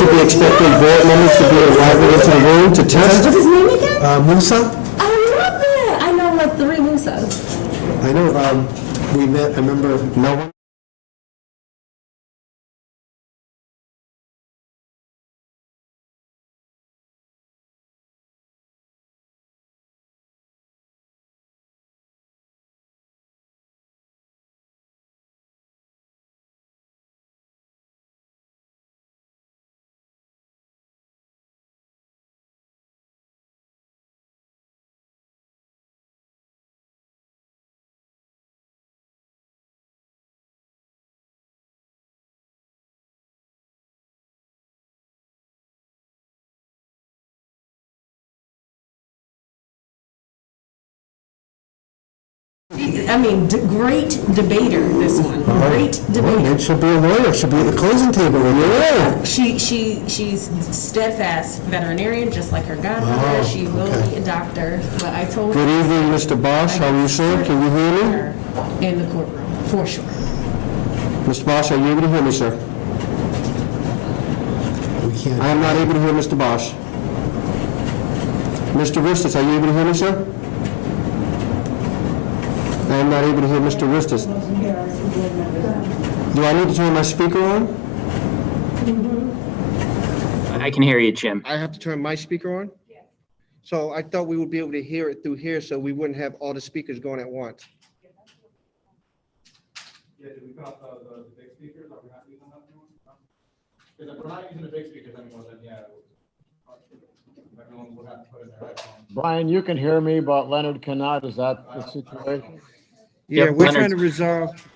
should be expecting board members to be arriving into the room to test. What's his name again? Musa? I love it. I know like 3 Musas. I know, we met, I remember, no one. I mean, great debater, this one. Great debater. It should be a lawyer, should be at the closing table when you're there. She's steadfast veterinarian, just like her godmother. Oh, She will be a doctor, but I told Good her evening, Mr. Bosch, how are you, sir? Can you hear me? her in the courtroom, for sure. Mr. Bosch, are you able to hear me, sir? We can't. I am not able to hear Mr. Bosch. Mr. Ristis, are you able to hear me, sir? I am not able to hear Mr. Ristis. Do I need to turn my speaker on? I can hear you, Jim. I have to turn my speaker on? Yeah. So I thought we would be able to hear it through here, so we wouldn't have all the speakers going at once. Yeah, did we cut off the big speakers? Are we not using that anymore? Because if we're not using the big speakers anymore, then yeah, everyone will have to put in their headphones. Brian, you can hear me, but Leonard cannot. Is that the situation? Yeah, Yep, we're Leonard's- trying to resolve.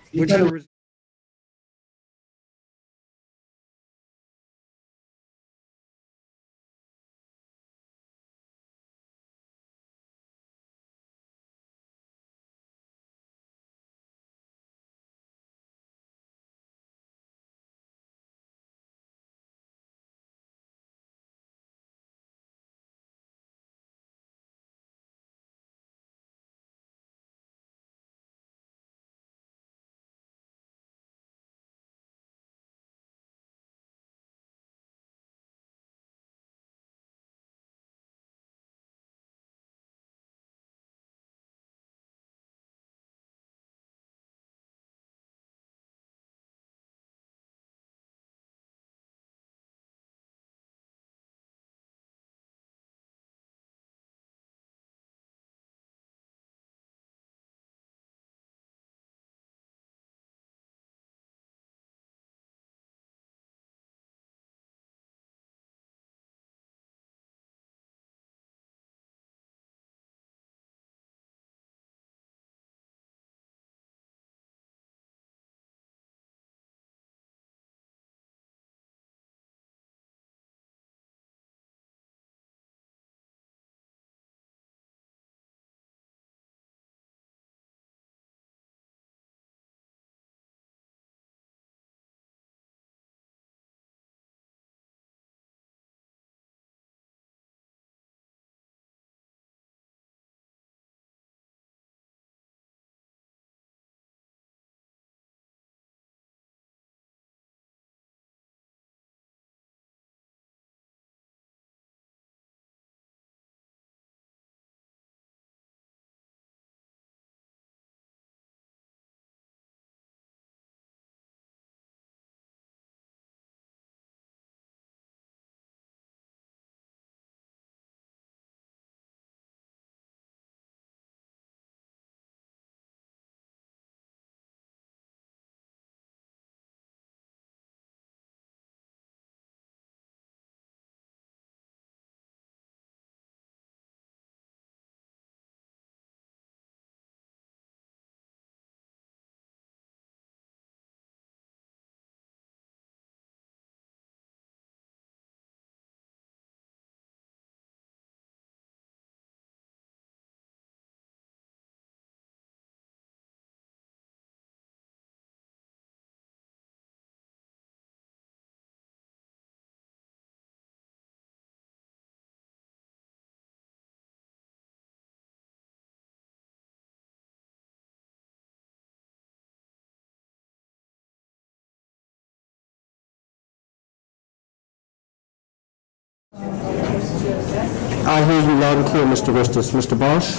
I hear you loud and clear, Mr. Ristus. Mr. Bosch?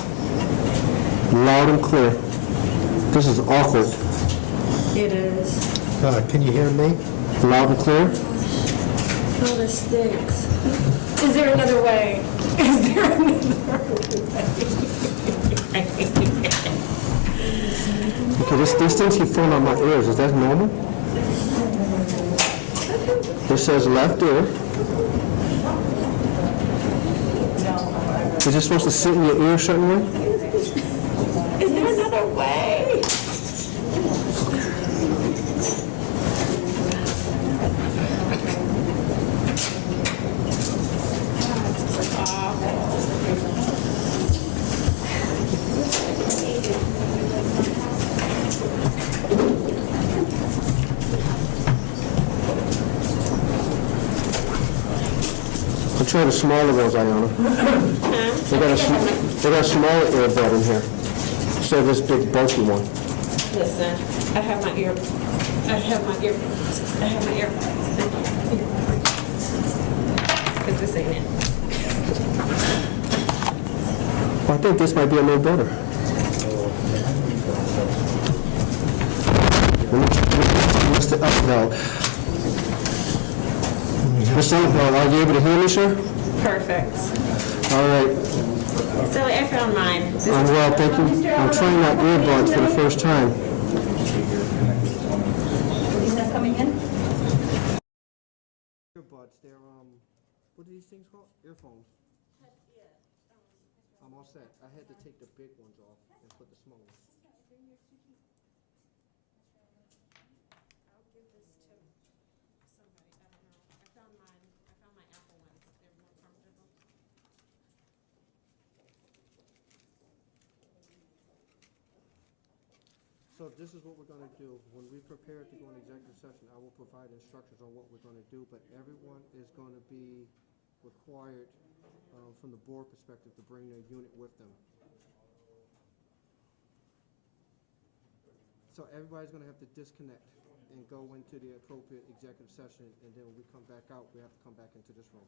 Loud and clear. This is awkward. It is. Can you hear me? Loud and clear? Oh, this stinks. Is there another way? Is there another way? Because this thing keeps falling on my ears. Is that normal? It says left ear. Is it supposed to sit in your ear a certain way? Is there another way? I'm trying the smaller ones, Ayana. They got a smaller earbud in here. So this big bulky one. Listen, I have my earbuds. Because this ain't it. I think this might be a little better. Mr. Upveld. Mr. Upveld, are you able to hear me, sir? Perfect. All right. Sally, I found mine. I'm well, thank you. I'm trying out earbuds for the first time. He's not coming in? Earbuds, they're, what are these things called? Earphones. I'm all set. I had to take the big ones off and put the small ones. So this is what we're gonna do. When we prepare to go in executive session, I will provide instructions on what we're gonna do, but everyone is gonna be required, from the board perspective, to bring their unit with them. So everybody's gonna have to disconnect and go into the appropriate executive session, and then when we come back out, we have to come back into this room.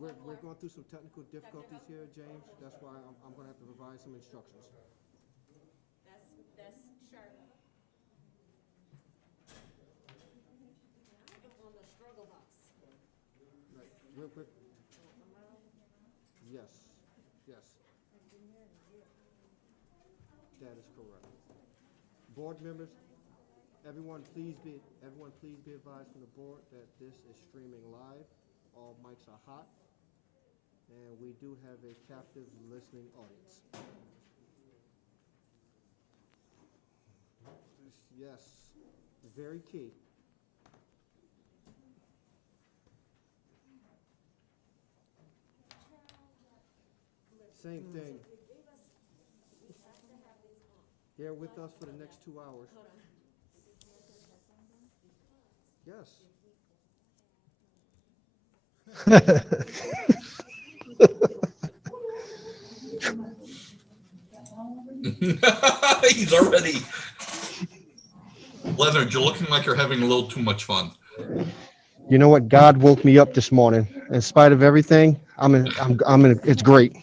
We're going through some technical difficulties here, James. That's why I'm gonna have to provide some instructions. That's sharp. On the struggle bus. Right, real quick. Yes, yes. That is correct. Board members, everyone please be advised from the board that this is streaming live. All mics are hot, and we do have a captive listening audience. Yes, very key. Same thing. They're with us for the next 2 hours. Yes. He's already. Leonard, you're looking like you're having a little too much fun. You know what? God woke me up this morning. In spite of everything, it's great.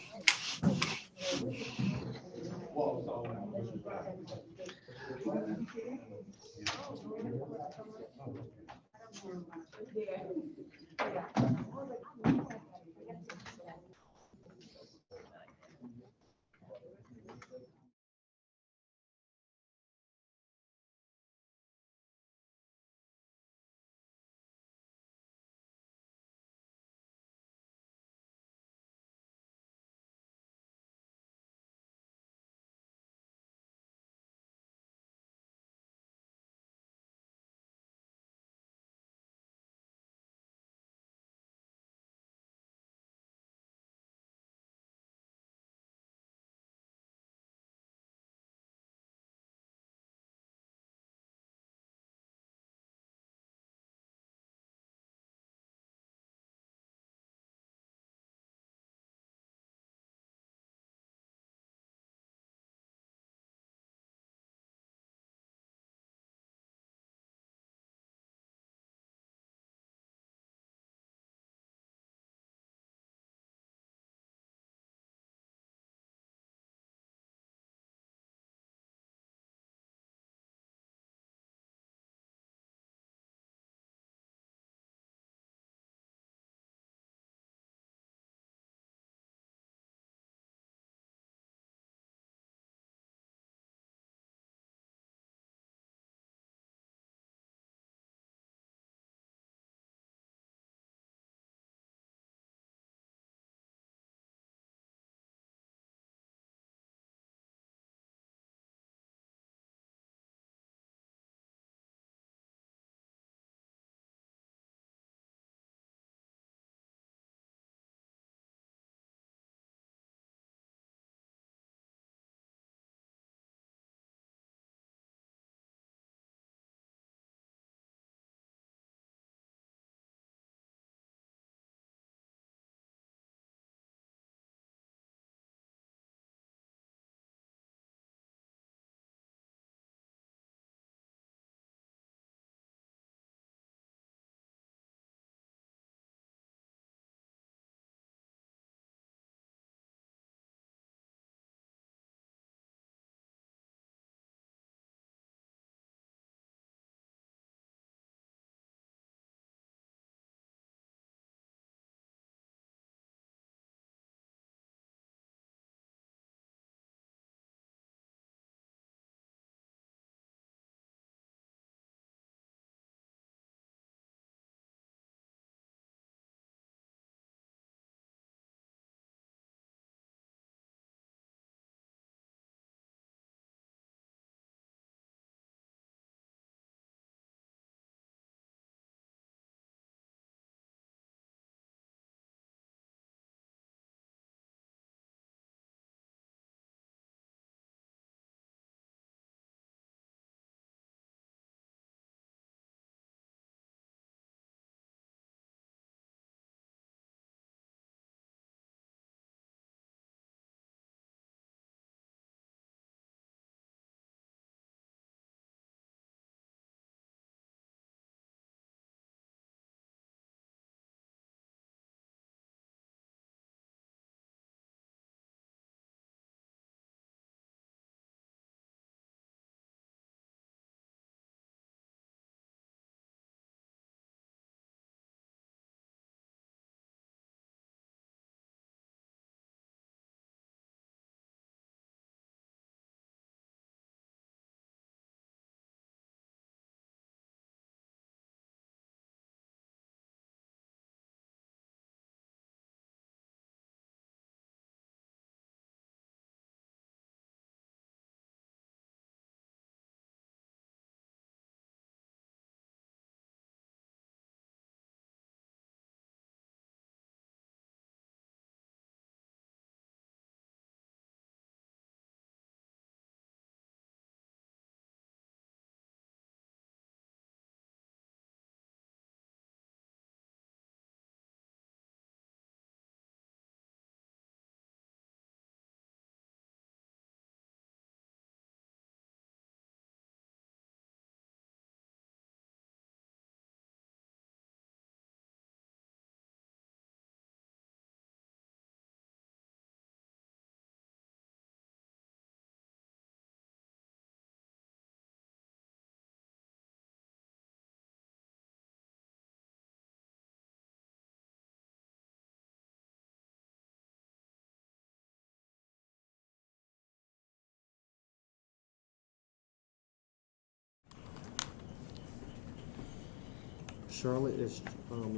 Charlotte is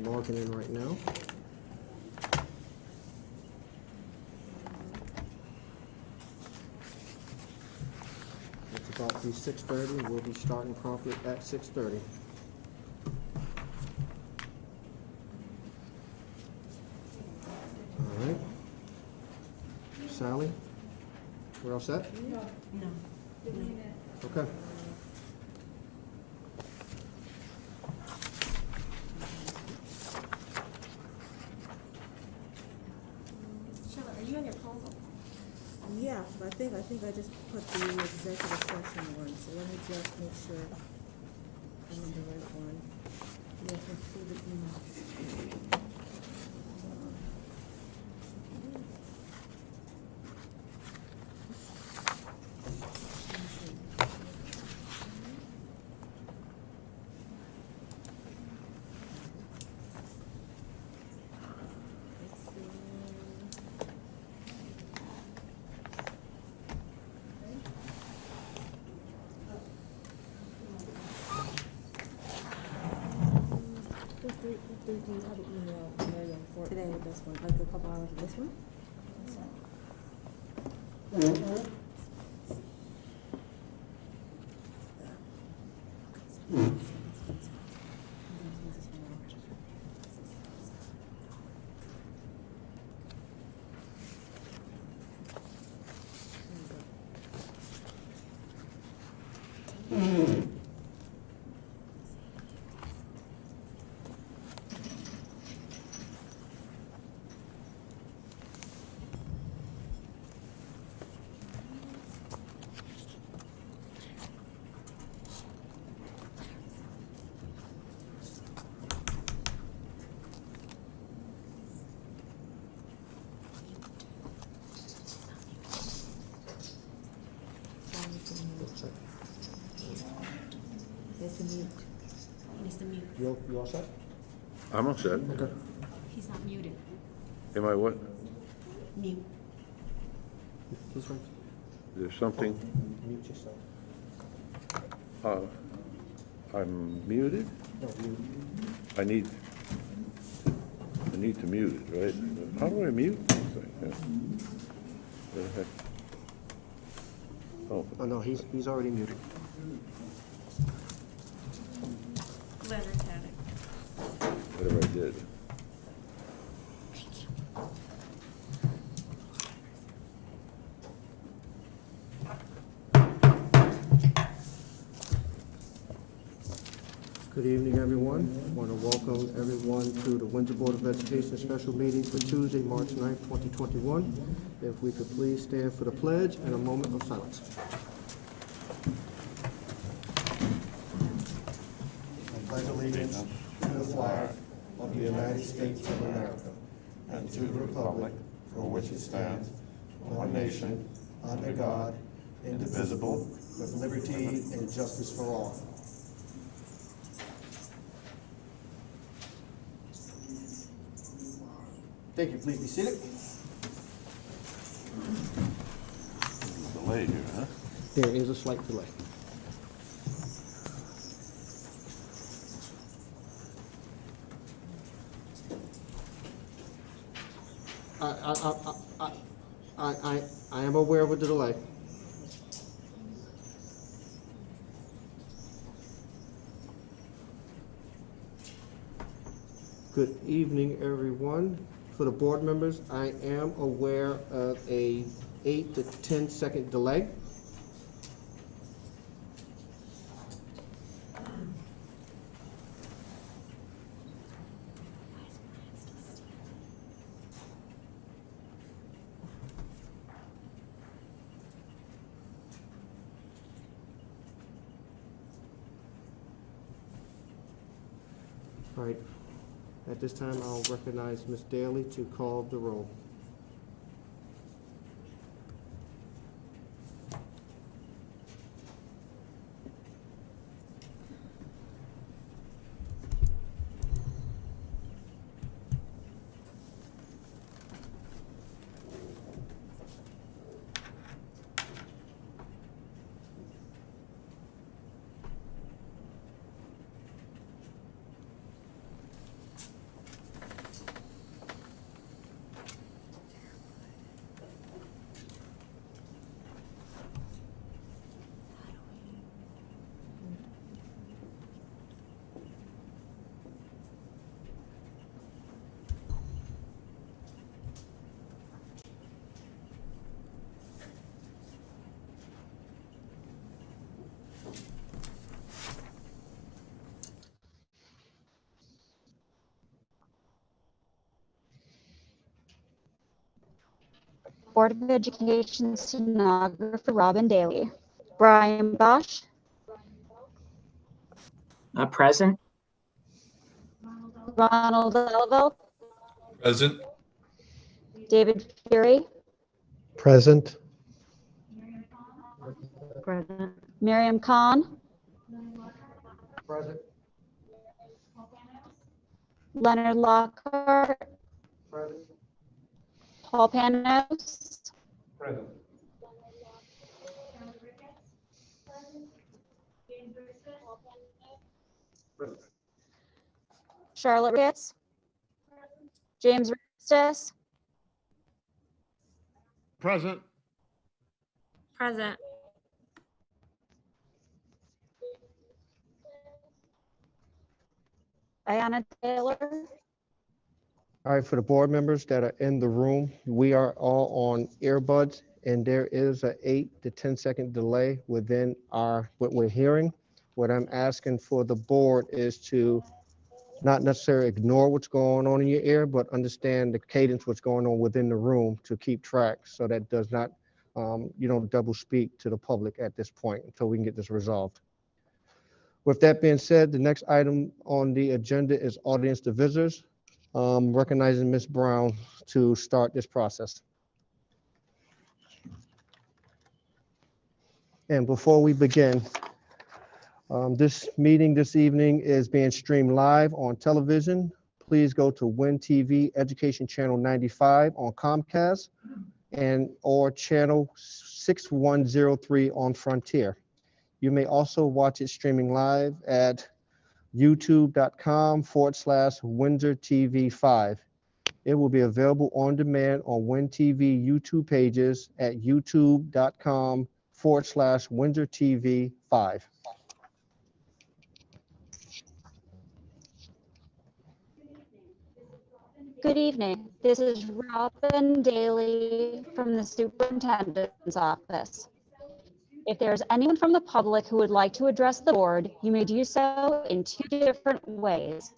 logging in right now. It's about to be 6:30. We'll be starting promptly at 6:30. All right. Sally, we're all set? No. Okay. Charlotte, are you on your phone? Yeah, but I think I just put the executive session one, so let me just make sure I'm on the right one. Yes, let's see the email. Let's see. Do you have an email, Miriam, for this one, like a couple hours of this one? There's a mute. He's the mute. You all set? I'm all set. Okay. He's not muted. Am I what? Mute. This one? There's something, Mute yourself. I'm muted? No, you. I need to mute it, right? How do I mute this thing? Yeah. What the heck? Oh, Oh, no, he's already muted. Leonard had it. whatever I did. Good evening, everyone. I want to welcome everyone to the Windsor Board of Education special meeting for Tuesday, March 9th, 2021. If we could please stand for the pledge and a moment of silence. I pledge allegiance to the flag of the United States of America and to the republic for which it stands, one nation, under God, indivisible, with liberty and justice for all. Thank you. Please be seated. Delay here, huh? There is a slight delay. I am aware of the delay. Good evening, everyone. For the board members, I am aware of a 8 to 10 second delay. All right. At this time, I'll recognize Ms. Daly to call the roll. Board of Education stenographer Robin Daly. Brian Bosch, Present. Ronald Elville, Present. David Fury, Present. Miriam Khan, Present. Leonard Lockhart, Present. Paul Panos, Present. Charlotte Ritz, James Ristis, Present. Present. Diana Taylor, All right, for the board members that are in the room, we are all on earbuds, and there is a 8 to 10-second delay within what we're hearing. What I'm asking for the board is to not necessarily ignore what's going on in your ear, but understand the cadence, what's going on within the room to keep track, so that does not, you don't double speak to the public at this point until we can get this resolved. With that being said, the next item on the agenda is audience to visitors. Recognizing Ms. Brown to start this process. And before we begin, this meeting this evening is being streamed live on television. Please go to Win TV Education Channel 95 on Comcast and or channel 6103 on Frontier. You may also watch it streaming live at youtube.com/Windsor TV5. It will be available on demand on Win TV YouTube pages at youtube.com/Windsor TV5. good evening. This is Robin Daly from the superintendent's office. If there's anyone from the public who would like to address the board, you may do so in 2 different ways.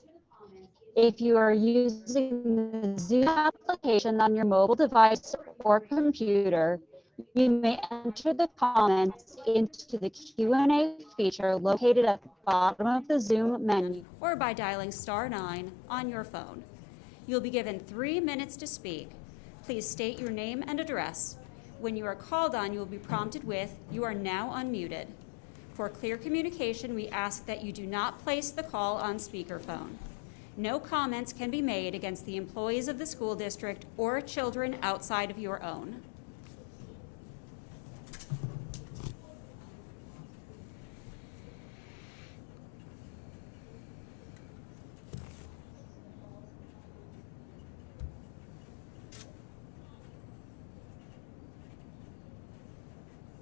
If you are using the Zoom application on your mobile device or computer, you may enter the comments into the Q&A feature located at the bottom of the Zoom menu, or by dialing *9 on your phone. You'll be given 3 minutes to speak. Please state your name and address. When you are called on, you will be prompted with, "You are now unmuted." For clear communication, we ask that you do not place the call on speakerphone. No comments can be made against the employees of the school district or children outside of your own. First caller, you are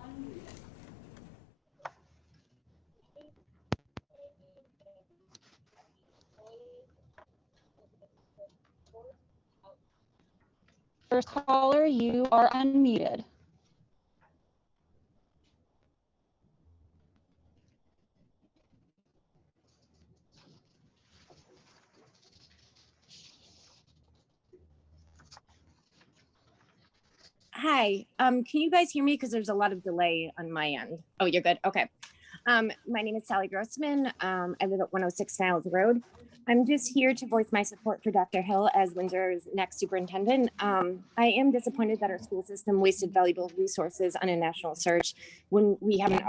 unmuted. First caller, you are unmuted. Hi, can you guys hear me? Because there's a lot of delay on my end. Oh, you're good. Okay. My name is Sally Grossman. I live at 106 Niles Road. I'm just here to voice my support for Dr. Hill as Windsor's next superintendent. I am disappointed that our school system wasted valuable resources on a national search when we have an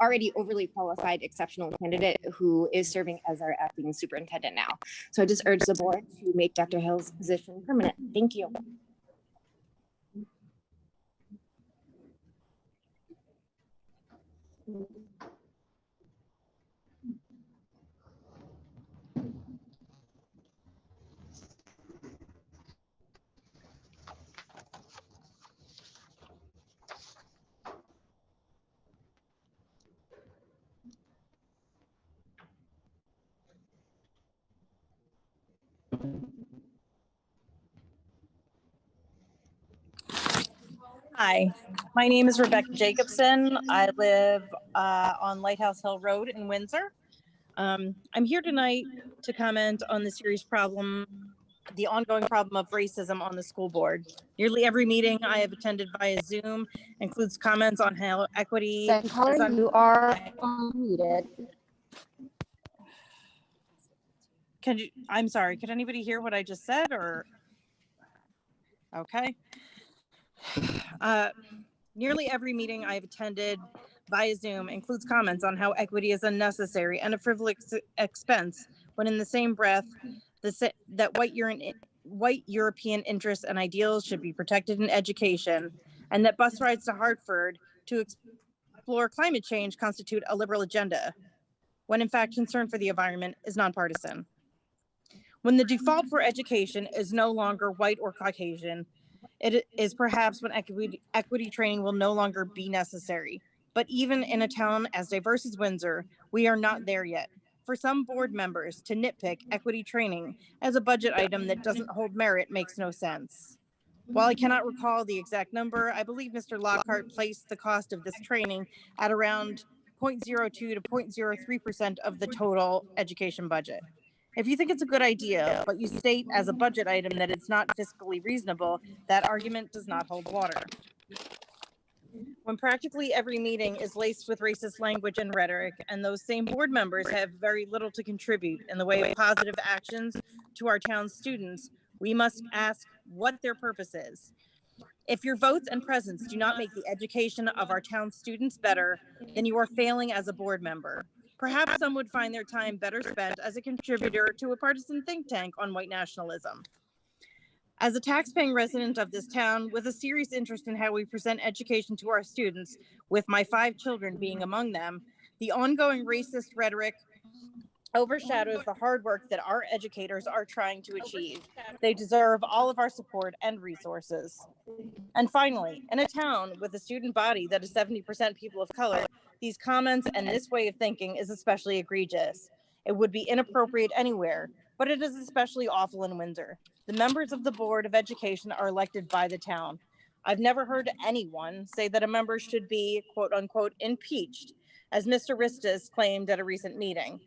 already overly qualified exceptional candidate who is serving as our acting superintendent now. So I just urge the board to make Dr. Hill's position permanent. Thank you. Hi, my name is Rebecca Jacobson. I live on Lighthouse Hill Road in Windsor. I'm here tonight to comment on the serious problem, the ongoing problem of racism on the school board. Nearly every meeting I have attended via Zoom includes comments on how equity Second caller, is you are unmuted. I'm sorry, could anybody hear what I just said or? Okay. Nearly every meeting I've attended via Zoom includes comments on how equity is unnecessary and a frivolous expense, when in the same breath, that white European interests and ideals should be protected in education, and that bus rides to Hartford to explore climate change constitute a liberal agenda, when in fact concern for the environment is nonpartisan. When the default for education is no longer white or Caucasian, it is perhaps when equity training will no longer be necessary. But even in a town as diverse as Windsor, we are not there yet. For some board members to nitpick equity training as a budget item that doesn't hold merit makes no sense. While I cannot recall the exact number, I believe Mr. Lockhart placed the cost of this training at around 0.02 to 0.03% of the total education budget. If you think it's a good idea, but you state as a budget item that it's not fiscally reasonable, that argument does not hold water. When practically every meeting is laced with racist language and rhetoric, and those same board members have very little to contribute in the way of positive actions to our town's students, we must ask what their purpose is. If your votes and presence do not make the education of our town students better, then you are failing as a board member. Perhaps some would find their time better spent as a contributor to a partisan think tank on white nationalism. As a taxpaying resident of this town with a serious interest in how we present education to our students, with my 5 children being among them, the ongoing racist rhetoric overshadows the hard work that our educators are trying to achieve. They deserve all of our support and resources. And finally, in a town with a student body that is 70% people of color, these comments and this way of thinking is especially egregious. It would be inappropriate anywhere, but it is especially awful in Windsor. The members of the Board of Education are elected by the town. I've never heard anyone say that a member should be, quote unquote, impeached, as Mr. Ristis claimed at a recent meeting.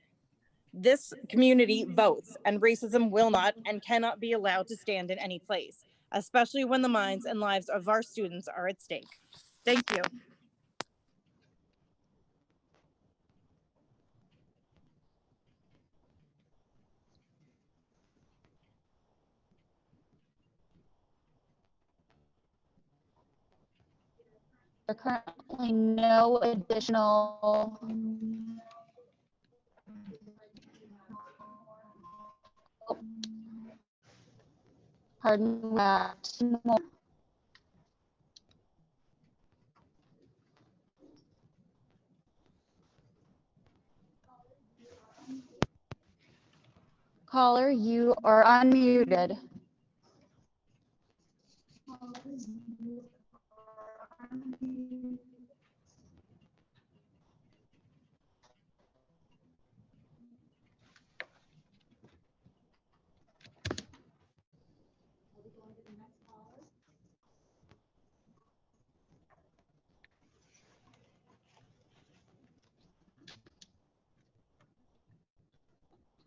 This community votes, and racism will not and cannot be allowed to stand in any place, especially when the minds and lives of our students are at stake. Thank you. There are currently no additional pardon that. Caller, you are unmuted.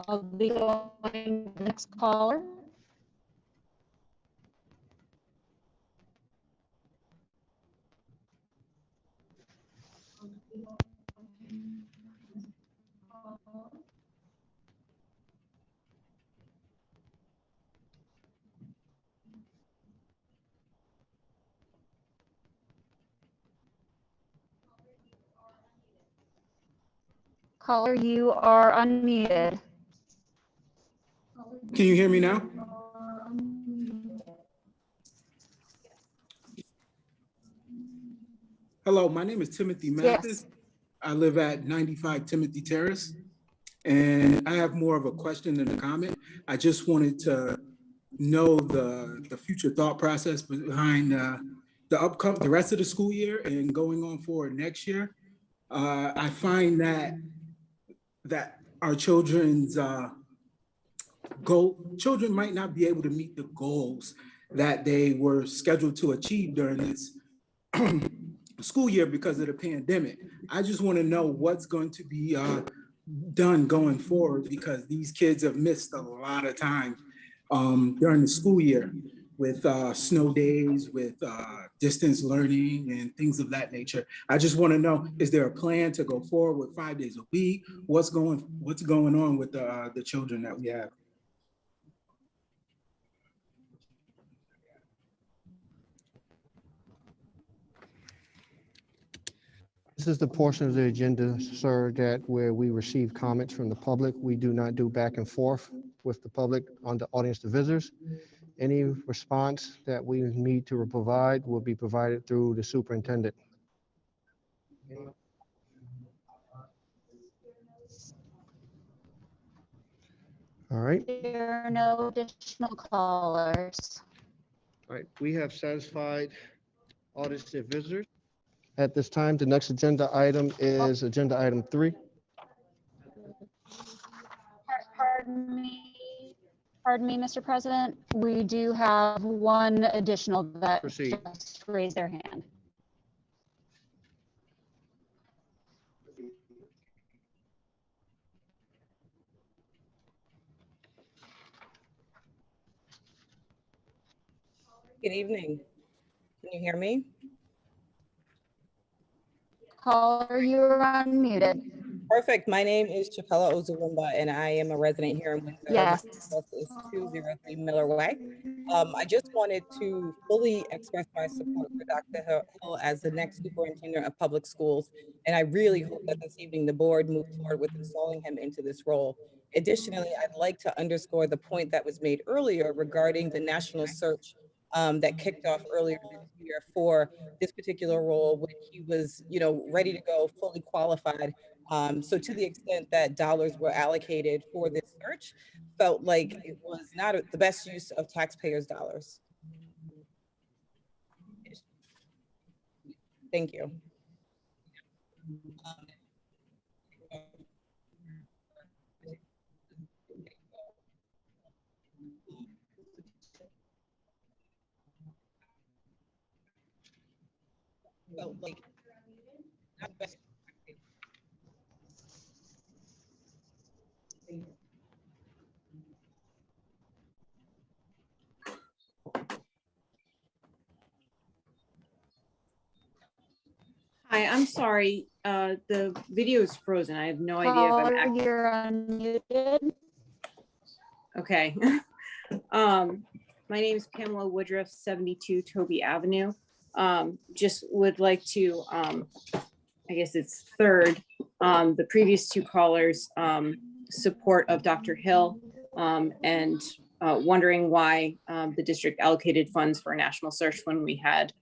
I'll be going to the next caller. Caller, you are unmuted. Can you hear me now? Hello, my name is Timothy Mathis. Yes. I live at 95 Timothy Terrace, and I have more of a question than a comment. I just wanted to know the future thought process behind the rest of the school year and going on forward next year. I find that our children might not be able to meet the goals that they were scheduled to achieve during this school year because of the pandemic. I just want to know what's going to be done going forward, because these kids have missed a lot of time during the school year with snow days, with distance learning and things of that nature. I just want to know, is there a plan to go forward with 5 days a week? What's going on with the children that we have? This is the portion of the agenda, sir, that where we receive comments from the public. We do not do back and forth with the public on the audience to visitors. Any response that we need to provide will be provided through the superintendent. All right. There are no additional callers. All right, we have satisfied audited visitors. At this time, the next agenda item is agenda item 3. Pardon me, Mr. President. We do have one additional that Proceed. just raised their hand. Good evening. Can you hear me? Caller, you're unmuted. Perfect. My name is Chapella Ozurumba, and I am a resident here in Windsor. Yes. This is 203 Miller Way. I just wanted to fully express my support for Dr. Hill as the next superintendent of public schools, and I really hope that this evening the board moves forward with installing him into this role. Additionally, I'd like to underscore the point that was made earlier regarding the national search that kicked off earlier this year for this particular role when he was, ready to go, fully qualified. So to the extent that dollars were allocated for this search, felt like it was not the best use of taxpayers' dollars. Thank you. Felt like not the best. Hi, I'm sorry. The video is frozen. I have no idea if I'm Caller, you're unmuted. okay. My name is Pamela Woodruff, 72 Toby Avenue. Just would like to, I guess it's third, the previous two callers, support of Dr. Hill, and wondering why the district allocated funds for a national search when we had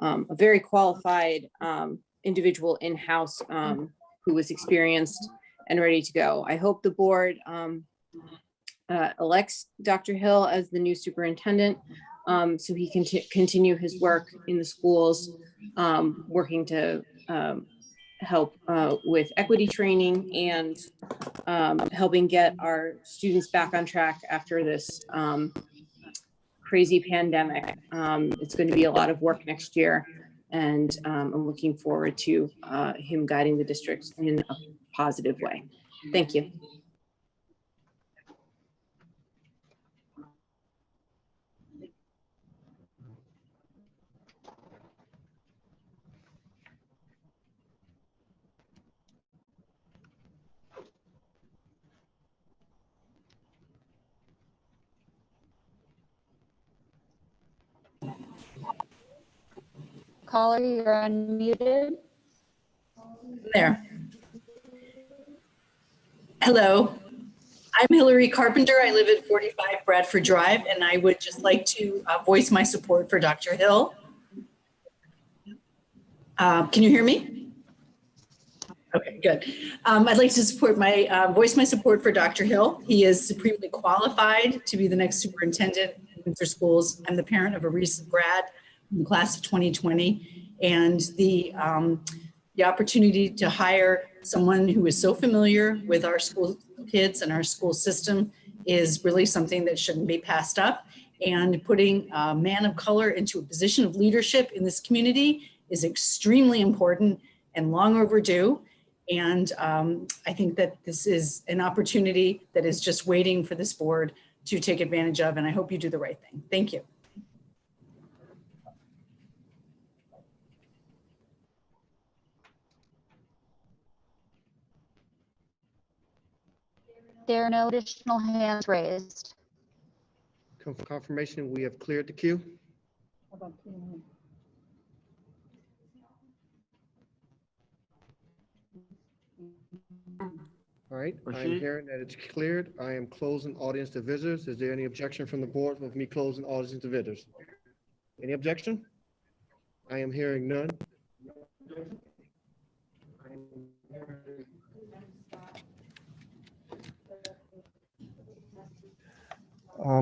a very qualified individual in-house who was experienced and ready to go. I hope the board elects Dr. Hill as the new superintendent so he can continue his work in the schools, working to help with equity training and helping get our students back on track after this crazy pandemic. It's going to be a lot of work next year, and I'm looking forward to him guiding the district in a positive way. Thank you. Caller, you're unmuted. There. Hello, I'm Hillary Carpenter. I live at 45 Bradford Drive, and I would just like to voice my support for Dr. Hill. Can you hear me? Okay, good. I'd like to voice my support for Dr. Hill. He is supremely qualified to be the next superintendent in Windsor Schools. I'm the parent of a recent grad in the class of 2020, and the opportunity to hire someone who is so familiar with our school kids and our school system is really something that shouldn't be passed up. And putting a man of color into a position of leadership in this community is extremely important and long overdue. And I think that this is an opportunity that is just waiting for this board to take advantage of, and I hope you do the right thing. Thank you. There are no additional hands raised. For confirmation, we have cleared the queue. All right, I'm Proceed. hearing that it's cleared. I am closing audience to visitors. Is there any objection from the board with me closing audience to visitors? Any objection? I am hearing none.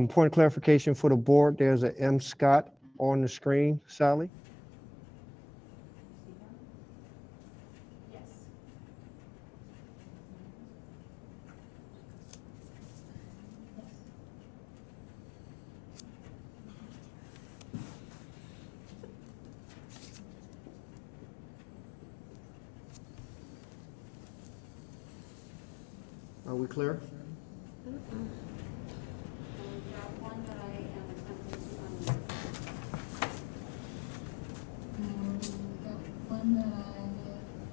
Point of clarification for the board, there's a M. Scott on the screen, Sally. Are we clear?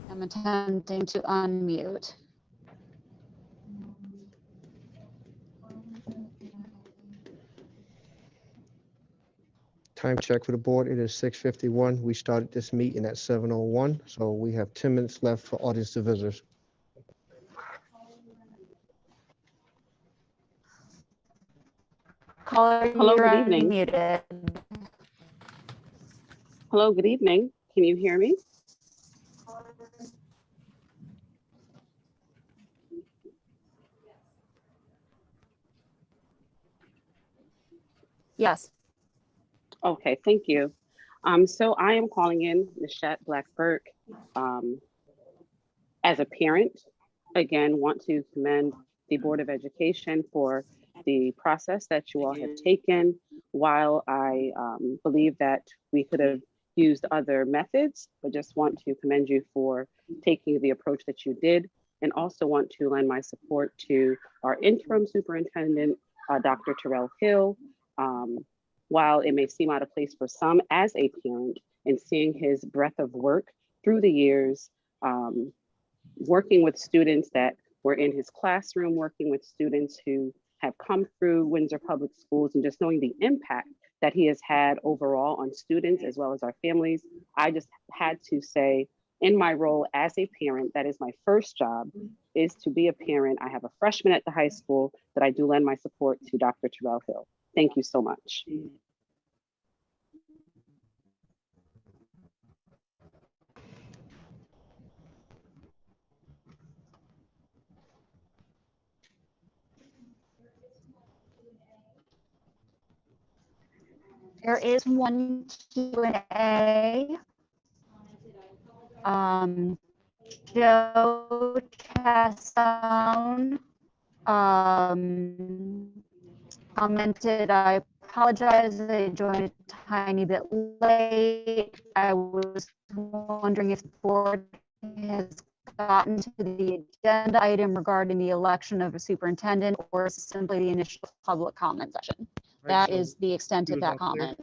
I'm attempting to unmute. Time check for the board, it is 6:51. We started this meeting at 7:01, so we have 10 minutes left for audience to visitors. Caller, Hello, you're good evening. unmuted. Hello, good evening. Can you hear me? Yes. Okay, thank you. So I am calling in Nishat Black-Burke. As a parent, again, want to commend the Board of Education for the process that you all have taken. While I believe that we could have used other methods, but just want to commend you for taking the approach that you did, and also want to lend my support to our interim superintendent, Dr. Terrell Hill. While it may seem out of place for some as a parent, and seeing his breadth of work through the years, working with students that were in his classroom, working with students who have come through Windsor Public Schools, and just knowing the impact that he has had overall on students as well as our families, I just had to say, in my role as a parent, that is my first job, is to be a parent. I have a freshman at the high school that I do lend my support to Dr. Terrell Hill. Thank you so much. There is one Q&A. Joe Chasson commented, I apologize, I joined a tiny bit late. I was wondering if the board has gotten to the agenda item regarding the election of a superintendent, or is it simply the initial public comment session? That is the extent of that comment.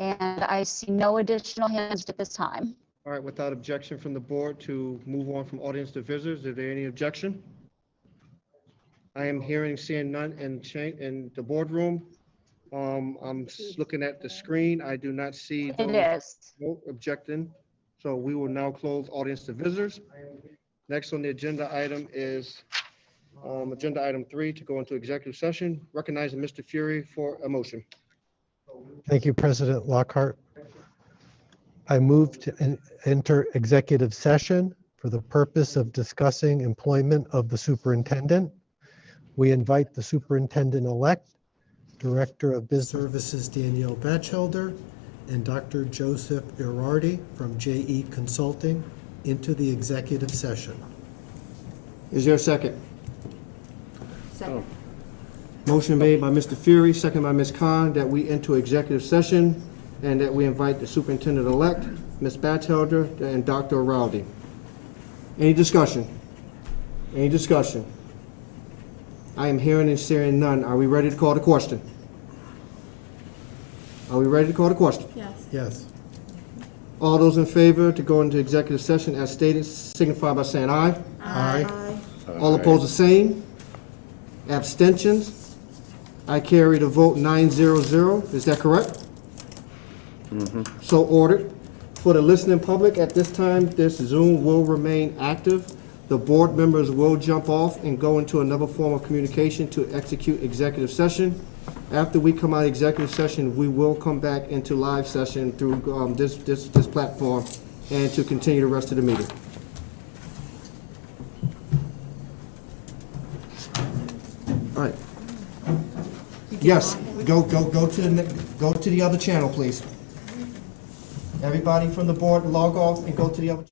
And I see no additional hands at this time. All right, without objection from the board to move on from audience to visitors, is there any objection? I am hearing, seeing none in the boardroom. I'm looking at the screen. I do not see It is. no objecting. So we will now close audience to visitors. Next on the agenda item is agenda item 3 to go into executive session. Recognizing Mr. Fury for a motion. Thank you, President Lockhart. I move to enter executive session for the purpose of discussing employment of the superintendent. We invite the superintendent-elect, Director of Business Services Danielle Batchelder, and Dr. Joseph Irardi from JE Consulting into the executive session. Is there a second? Second. Motion made by Mr. Fury, second by Ms. Khan, that we enter executive session and that we invite the superintendent-elect, Ms. Batchelder, and Dr. Rowdy. Any discussion? Any discussion? I am hearing and seeing none. Are we ready to call the question? Are we ready to call the question? Yes. Yes. All those in favor to go into executive session as stated signify by saying aye. Aye. All opposed, the same. Abstentions? I carry the vote 900. Is that correct? So ordered. For the listening public, at this time, this Zoom will remain active. The board members will jump off and go into another form of communication to execute executive session. After we come out of executive session, we will come back into live session through this platform and to continue the rest of the meeting. All right. Yes, go to the other channel, please. Everybody from the board, log off and go to the other.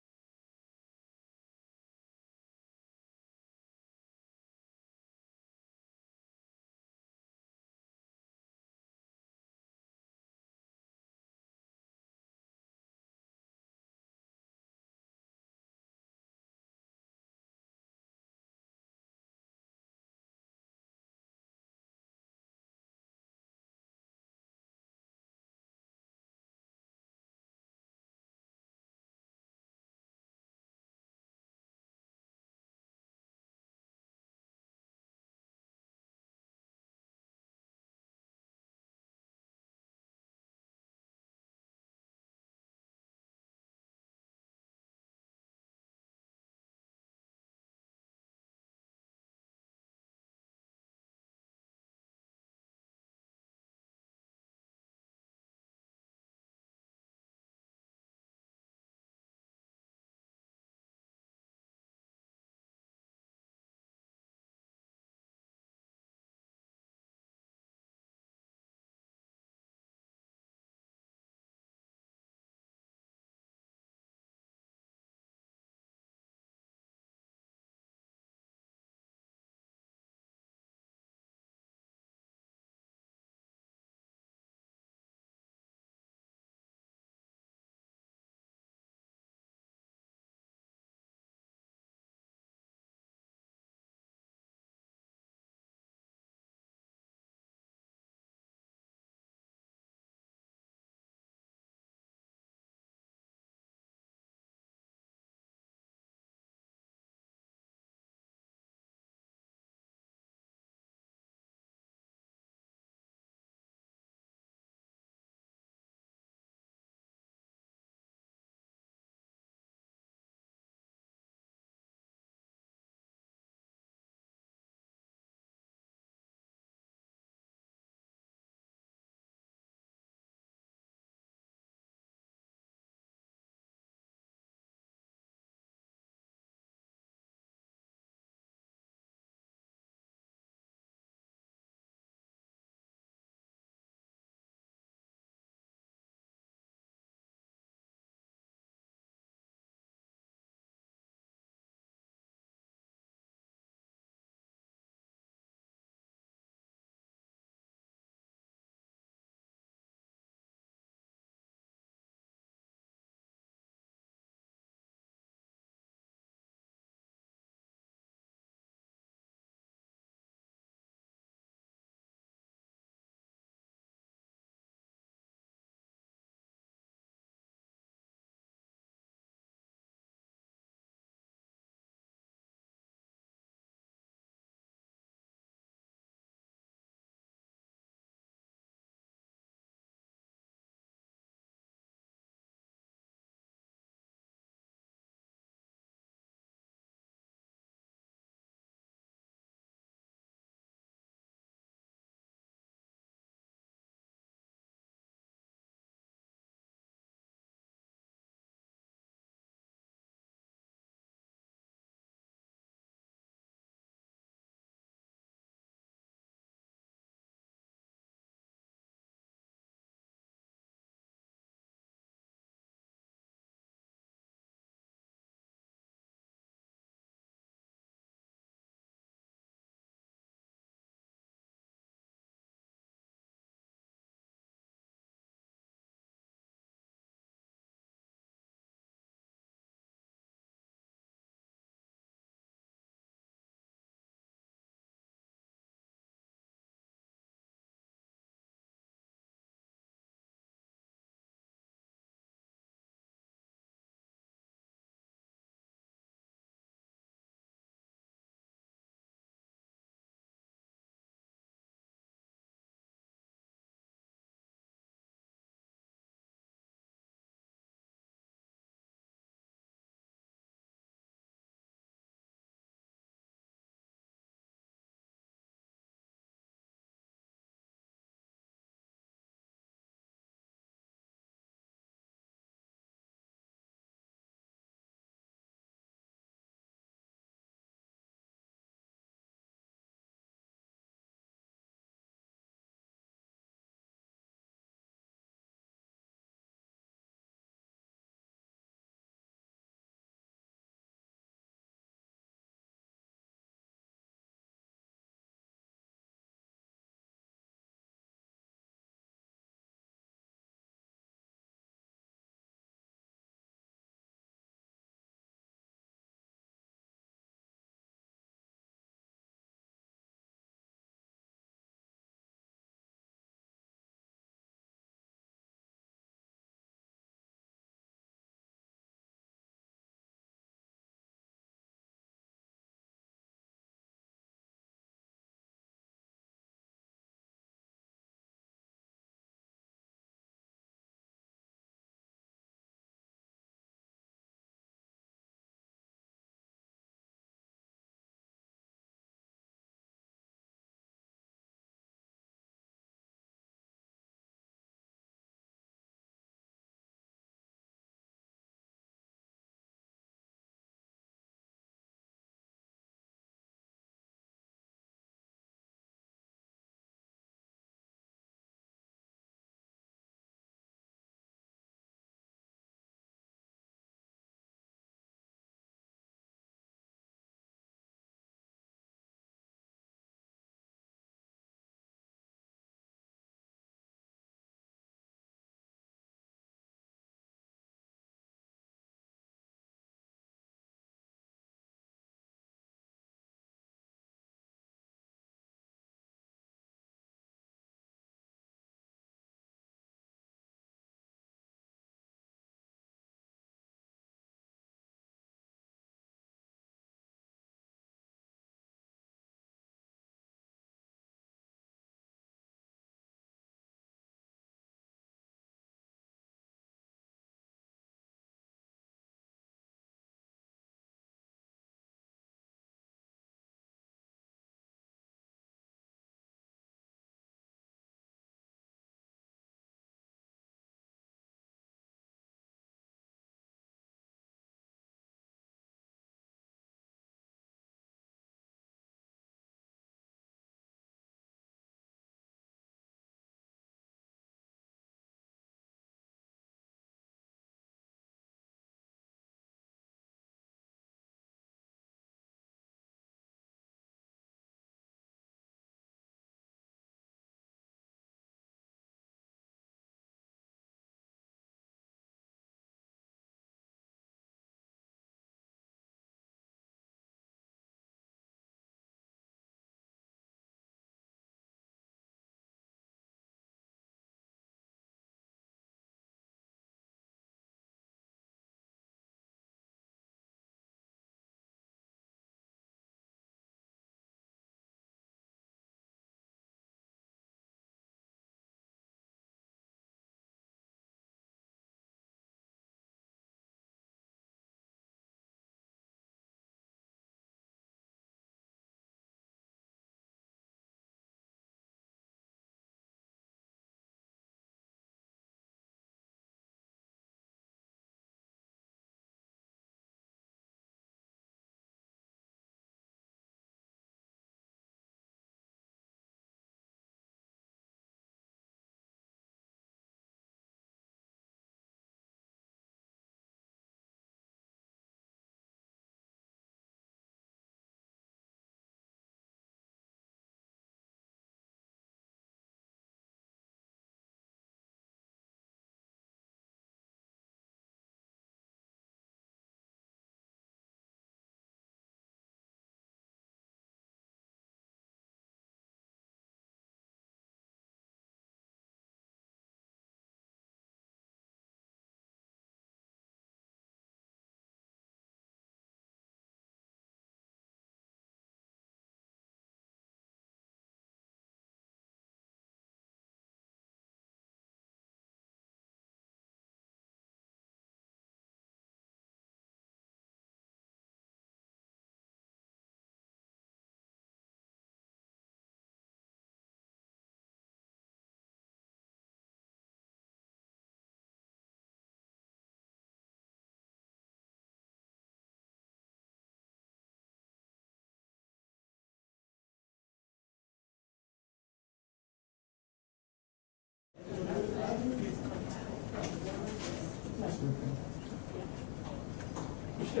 How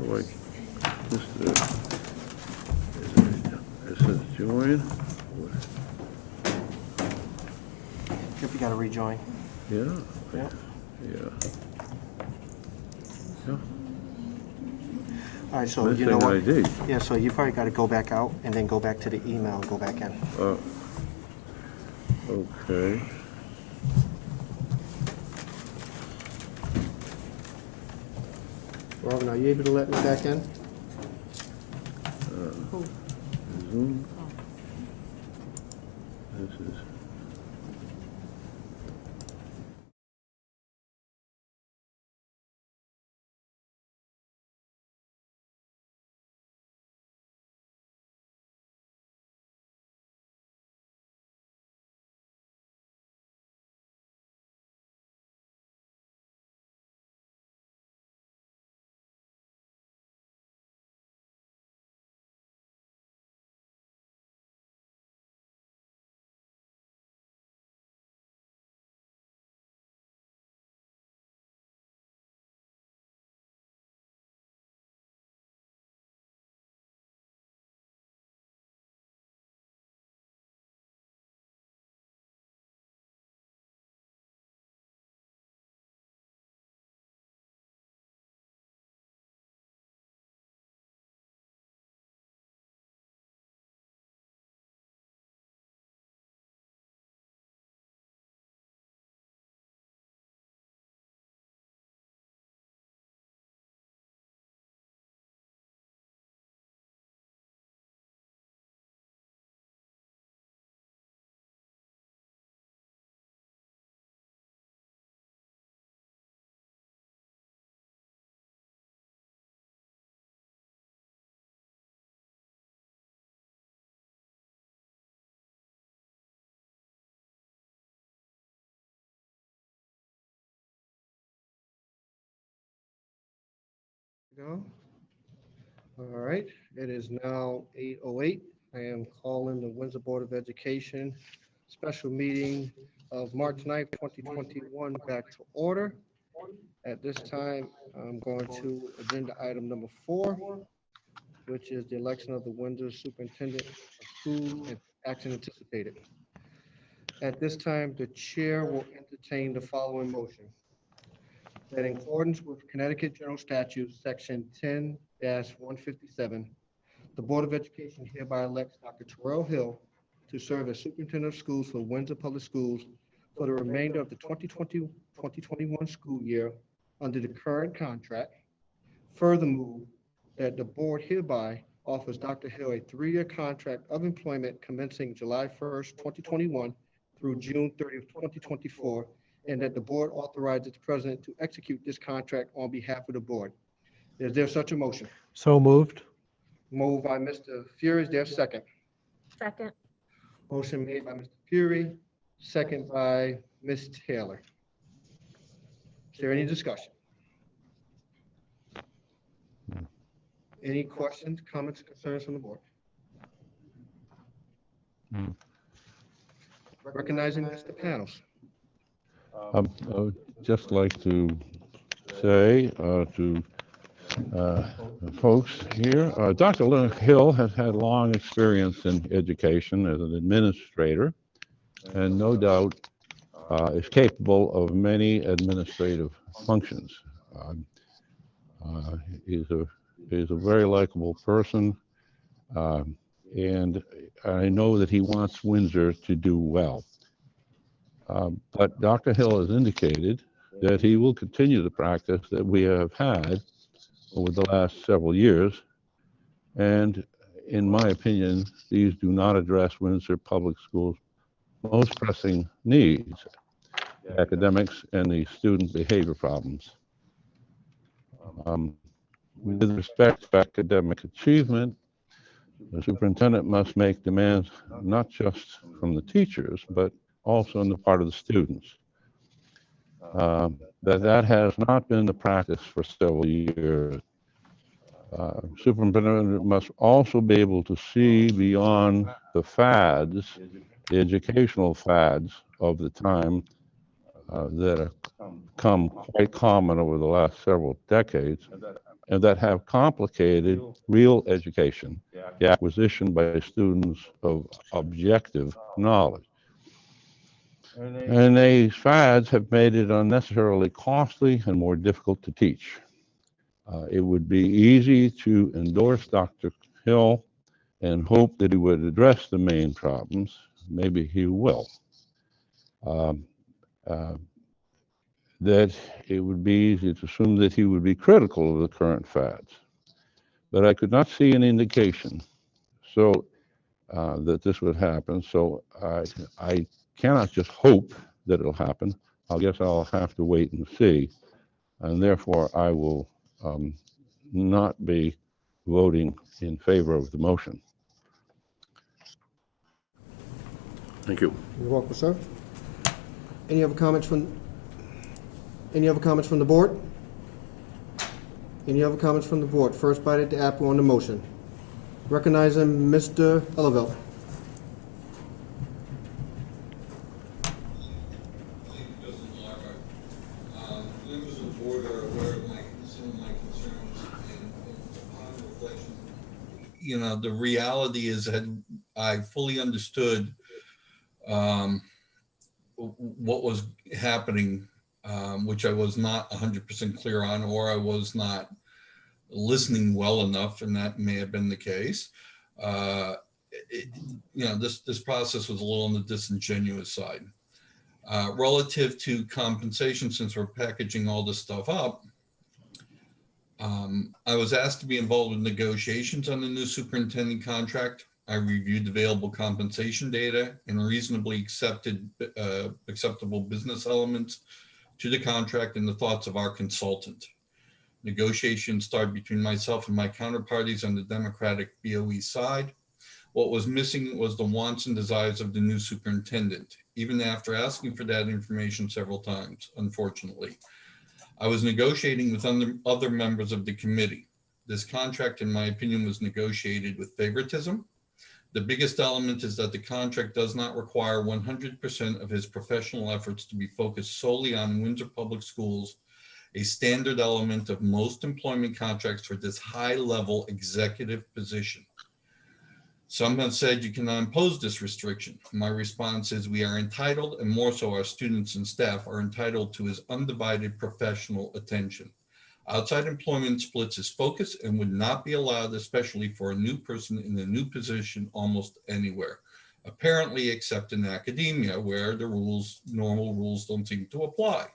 do I, this, it says join. Yep, you gotta rejoin. Yeah. Yeah. Yeah. Yeah. All right, so you know what? Missing ID. Yeah, so you probably gotta go back out and then go back to the email and go back in. Okay. Robin, are you able to let me back in? Zoom. This is. Go. All right, it is now 8:08. I am calling the Windsor Board of Education special meeting of March 9th, 2021 back to order. At this time, I'm going to agenda item number 4, which is the election of the Windsor Superintendent of Schools and action anticipated. At this time, the chair will entertain the following motion. That in accordance with Connecticut General Statute, Section 10-157, the Board of Education hereby elects Dr. Terrell Hill to serve as Superintendent of Schools for Windsor Public Schools for the remainder of the 2020-2021 school year under the current contract. Further move that the board hereby offers Dr. Hill a 3-year contract of employment commencing July 1st, 2021 through June 30th, 2024, and that the board authorizes the president to execute this contract on behalf of the board. Is there such a motion? So moved. Moved by Mr. Fury. Is there a second? Second. Motion made by Mr. Fury, second by Ms. Taylor. Is there any discussion? Any questions, comments, concerns from the board? Recognizing Mr. Panels. I would just like to say to folks here, Dr. Hill has had long experience in education as an administrator, and no doubt is capable of many administrative functions. He's a very likable person. and I know that he wants Windsor to do well. But Dr. Hill has indicated that he will continue the practice that we have had over the last several years. And in my opinion, these do not address Windsor Public Schools' most pressing needs, academics and the student behavior problems. With respect to academic achievement, the superintendent must make demands not just from the teachers, but also on the part of the students. That has not been the practice for several years. Superintendent must also be able to see beyond the fads, the educational fads of the time that have become quite common over the last several decades, and that have complicated real education, the acquisition by students of objective knowledge. And these fads have made it unnecessarily costly and more difficult to teach. It would be easy to endorse Dr. Hill and hope that he would address the main problems. Maybe he will. That it would be easy to assume that he would be critical of the current fads. But I could not see an indication that this would happen. So I cannot just hope that it'll happen. I guess I'll have to wait and see. And therefore, I will not be voting in favor of the motion. Thank you. You're welcome, sir. Any other comments from the board? Any other comments from the board? First bite at the apple on the motion. Recognizing Mr. Ellaville. Members of the board are aware of some of my concerns, and upon reflection, the reality is that I fully understood what was happening, which I was not 100% clear on, or I was not listening well enough, and that may have been the case. This process was a little on the disingenuous side. Relative to compensation, since we're packaging all this stuff up, I was asked to be involved in negotiations on the new superintendent contract. I reviewed available compensation data and reasonably acceptable business elements to the contract and the thoughts of our consultant. Negotiations started between myself and my counterparties on the Democratic BOE side. What was missing was the wants and desires of the new superintendent, even after asking for that information several times, unfortunately. I was negotiating with other members of the committee. This contract, in my opinion, was negotiated with favoritism. The biggest element is that the contract does not require 100% of his professional efforts to be focused solely on Windsor Public Schools, a standard element of most employment contracts for this high-level executive position. Some have said you cannot impose this restriction. My response is we are entitled, and more so our students and staff are entitled to his undivided professional attention. Outside employment splits his focus and would not be allowed, especially for a new person in a new position, almost anywhere, apparently except in academia, where the normal rules don't seem to apply.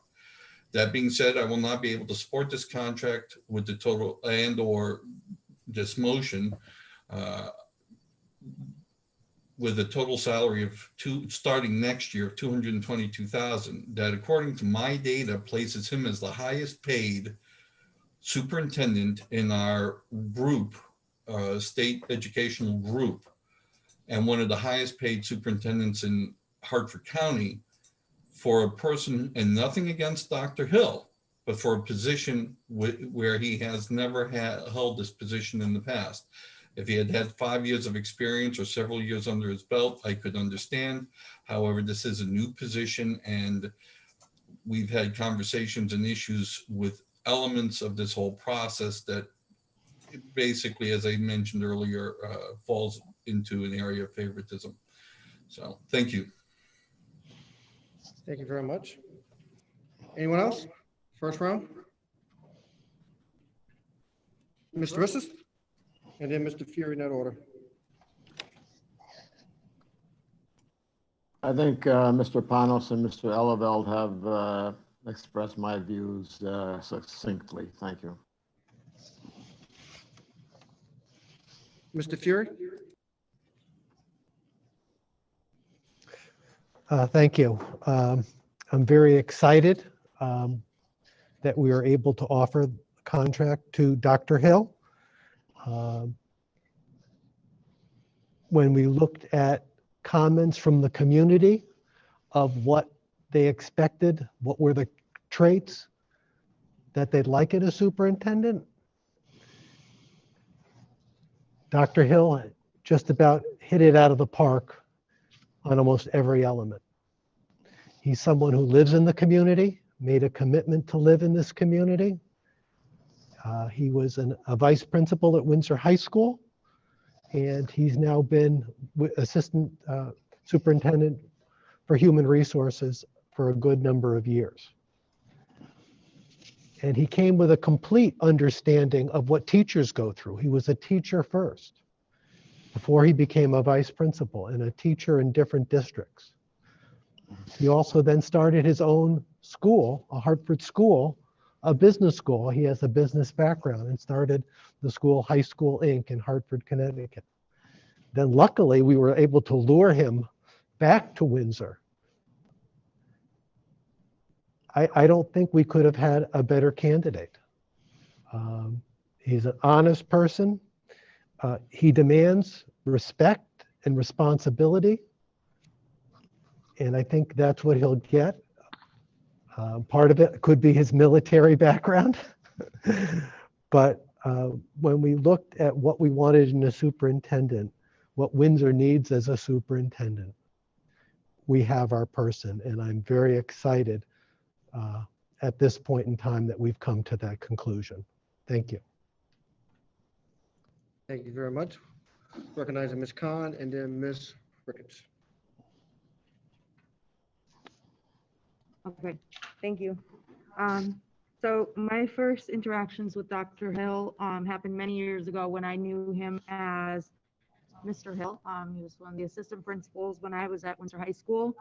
That being said, I will not be able to support this contract with the total and/or this motion with a total salary of starting next year of $222,000. That, according to my data, places him as the highest paid superintendent in our group, state educational group, and one of the highest paid superintendents in Hartford County for a person, and nothing against Dr. Hill, but for a position where he has never held this position in the past. If he had had 5 years of experience or several years under his belt, I could understand. However, this is a new position, and we've had conversations and issues with elements of this whole process that basically, as I mentioned earlier, falls into an area of favoritism. So thank you. Thank you very much. Anyone else? First round? Mr. Risses? And then Mr. Fury in that order. I think Mr. Panos and Mr. Eleveld have expressed my views succinctly. Thank you. Mr. Fury? Thank you. I'm very excited that we are able to offer the contract to Dr. Hill. When we looked at comments from the community of what they expected, what were the traits that they'd like in a superintendent, Dr. Hill just about hit it out of the park on almost every element. He's someone who lives in the community, made a commitment to live in this community. He was a vice principal at Windsor High School, and he's now been assistant superintendent for human resources for a good number of years. And he came with a complete understanding of what teachers go through. He was a teacher first, before he became a vice principal and a teacher in different districts. He also then started his own school, a Hartford school, a business school. He has a business background and started the school High School Inc. in Hartford, Connecticut. Then luckily we were able to lure him back to Windsor. I don't think we could have had a better candidate. He's an honest person. He demands respect and responsibility. And I think that's what he'll get. Part of it could be his military background. But when we looked at what we wanted in a superintendent, what Windsor needs as a superintendent, we have our person. And I'm very excited at this point in time that we've come to that conclusion. Thank you. Thank you very much. Recognizing Ms. Khan and then Ms. Ricketts. Okay, thank you. So my first interactions with Dr. Hill happened many years ago when I knew him as Mr. Hill. He was one of the assistant principals when I was at Windsor High School.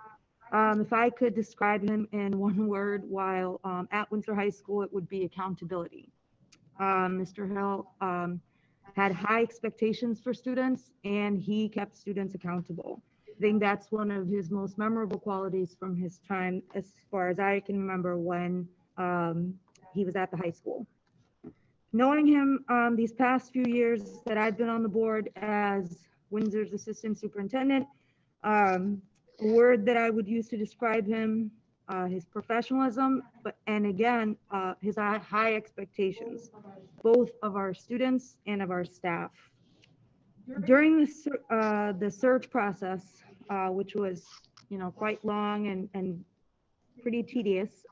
If I could describe him in one word while at Windsor High School, it would be accountability. Mr. Hill had high expectations for students, and he kept students accountable. I think that's one of his most memorable qualities from his time, as far as I can remember, when he was at the high school. Knowing him these past few years that I've been on the board as Windsor's assistant superintendent, a word that I would use to describe him, his professionalism, and again, his high expectations, both of our students and of our staff. During the search process, which was, quite long and pretty tedious,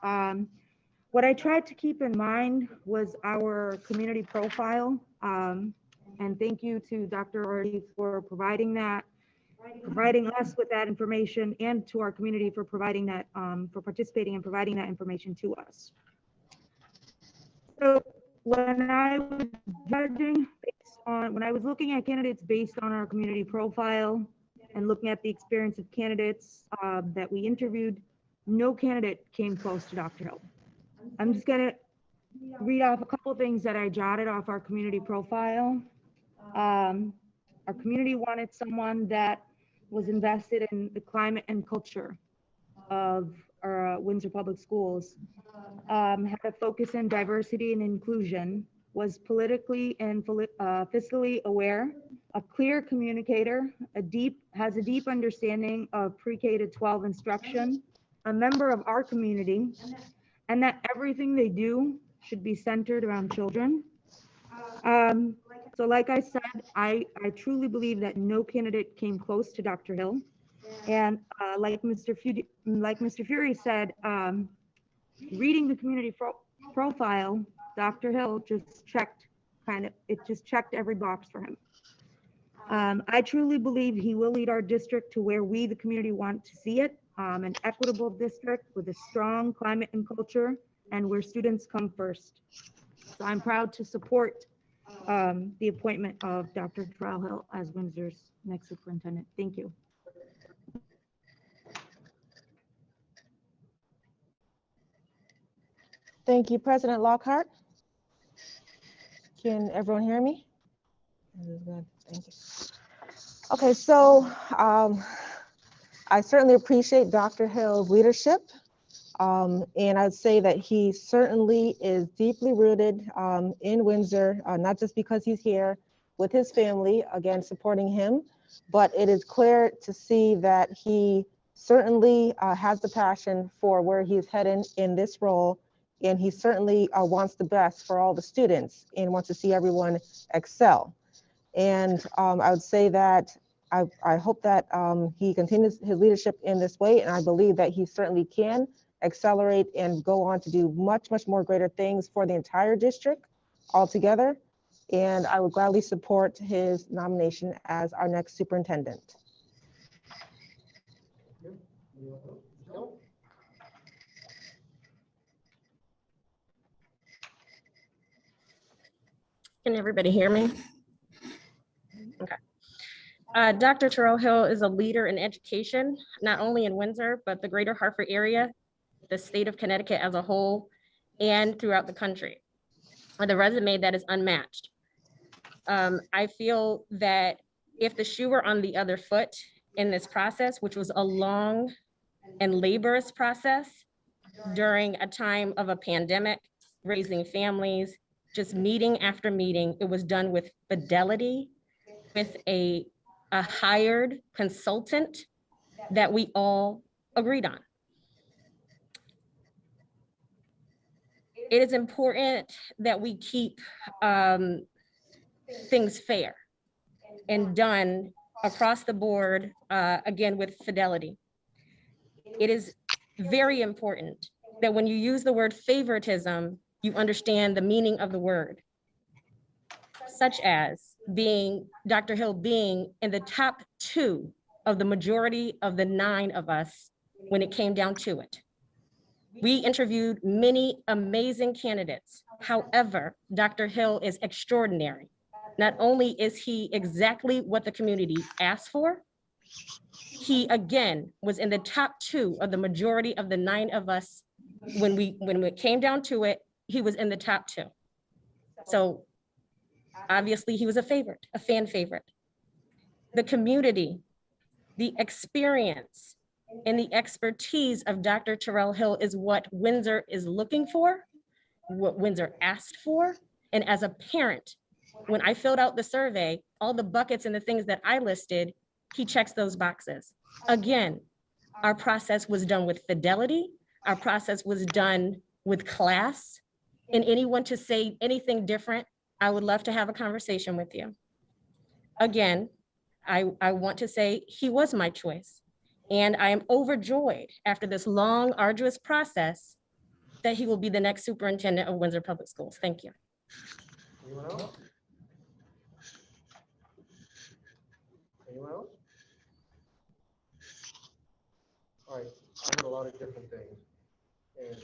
what I tried to keep in mind was our community profile. And thank you to Dr. Orty for providing us with that information, and to our community for providing that, for participating and providing that information to us. So when I was judging when I was looking at candidates based on our community profile and looking at the experience of candidates that we interviewed, no candidate came close to Dr. Hill. I'm just gonna read off a couple things that I jotted off our community profile. Our community wanted someone that was invested in the climate and culture of our Windsor Public Schools, had a focus in diversity and inclusion, was politically and fiscally aware, a clear communicator, has a deep understanding of pre-K to 12 instruction, a member of our community, and that everything they do should be centered around children. So like I said, I truly believe that no candidate came close to Dr. Hill. And like Mr. Fury said, reading the community profile, Dr. Hill just checked every box for him. I truly believe he will lead our district to where we, the community, want to see it, an equitable district with a strong climate and culture, and where students come first. So I'm proud to support the appointment of Dr. Terrell Hill as Windsor's next superintendent. Thank you. Thank you, President Lockhart. Can everyone hear me? Good, thank you. Okay, so I certainly appreciate Dr. Hill's leadership. And I'd say that he certainly is deeply rooted in Windsor, not just because he's here with his family, again, supporting him, but it is clear to see that he certainly has the passion for where he's heading in this role. And he certainly wants the best for all the students and wants to see everyone excel. And I would say that I hope that he continues his leadership in this way. And I believe that he certainly can accelerate and go on to do much, much more greater things for the entire district altogether. And I would gladly support his nomination as our next superintendent. Can everybody hear me? Okay. Dr. Terrell Hill is a leader in education, not only in Windsor, but the greater Hartford area, the state of Connecticut as a whole, and throughout the country, with a resume that is unmatched. I feel that if the shoe were on the other foot in this process, which was a long and laborious process during a time of a pandemic, raising families, just meeting after meeting, it was done with fidelity, with a hired consultant that we all agreed on. It is important that we keep things fair and done across the board, again, with fidelity. It is very important that when you use the word favoritism, you understand the meaning of the word, such as Dr. Hill being in the top 2 of the majority of the 9 of us when it came down to it. We interviewed many amazing candidates. However, Dr. Hill is extraordinary. Not only is he exactly what the community asked for, he again was in the top 2 of the majority of the 9 of us. When it came down to it, he was in the top 2. So obviously he was a favorite, a fan favorite. The community, the experience, and the expertise of Dr. Terrell Hill is what Windsor is looking for, what Windsor asked for. And as a parent, when I filled out the survey, all the buckets and the things that I listed, he checks those boxes. Again, our process was done with fidelity. Our process was done with class. And anyone to say anything different, I would love to have a conversation with you. Again, I want to say he was my choice. And I am overjoyed after this long, arduous process that he will be the next superintendent of Windsor Public Schools. Thank you. Anyone else? Anyone else? All right, I have a lot of different things. And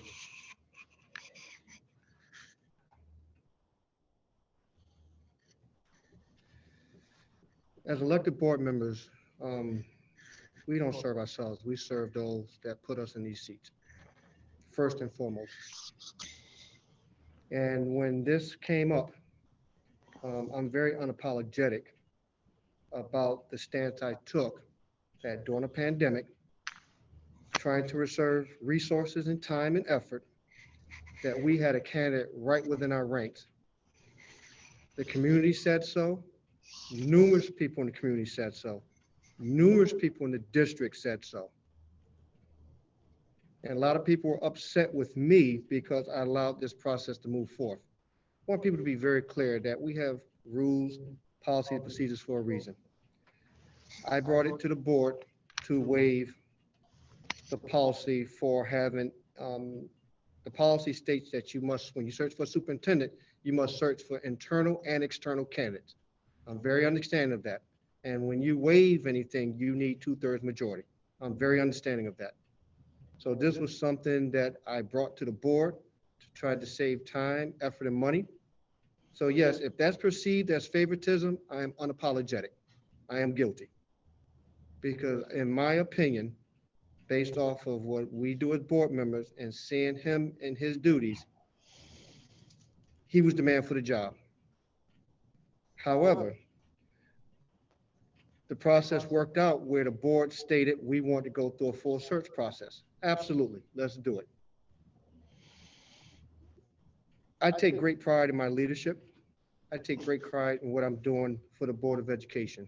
as elected board members, we don't serve ourselves. We serve those that put us in these seats, first and foremost. And when this came up, I'm very unapologetic about the stance I took that during a pandemic, trying to reserve resources and time and effort, that we had a candidate right within our ranks. The community said so. Numerous people in the community said so. Numerous people in the district said so. And a lot of people were upset with me because I allowed this process to move forth. I want people to be very clear that we have rules, policies, procedures for a reason. I brought it to the board to waive the policy for having, the policy states that you must, when you search for a superintendent, you must search for internal and external candidates. I'm very understanding of that. And when you waive anything, you need 2/3 majority. I'm very understanding of that. So this was something that I brought to the board to try to save time, effort, and money. So yes, if that's perceived as favoritism, I am unapologetic. I am guilty. Because in my opinion, based off of what we do as board members and seeing him and his duties, he was the man for the job. However, the process worked out where the board stated we want to go through a full search process. Absolutely, let's do it. I take great pride in my leadership. I take great pride in what I'm doing for the Board of Education.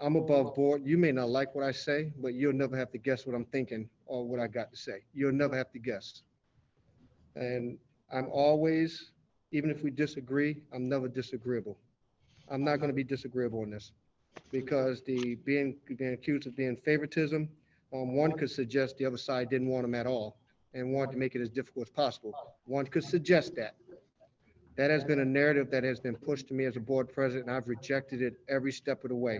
I'm above board. You may not like what I say, but you'll never have to guess what I'm thinking or what I got to say. You'll never have to guess. And I'm always, even if we disagree, I'm never disagreeable. I'm not going to be disagreeable in this because the being accused of being favoritism, one could suggest the other side didn't want him at all and wanted to make it as difficult as possible. One could suggest that. That has been a narrative that has been pushed to me as a board president, and I've rejected it every step of the way.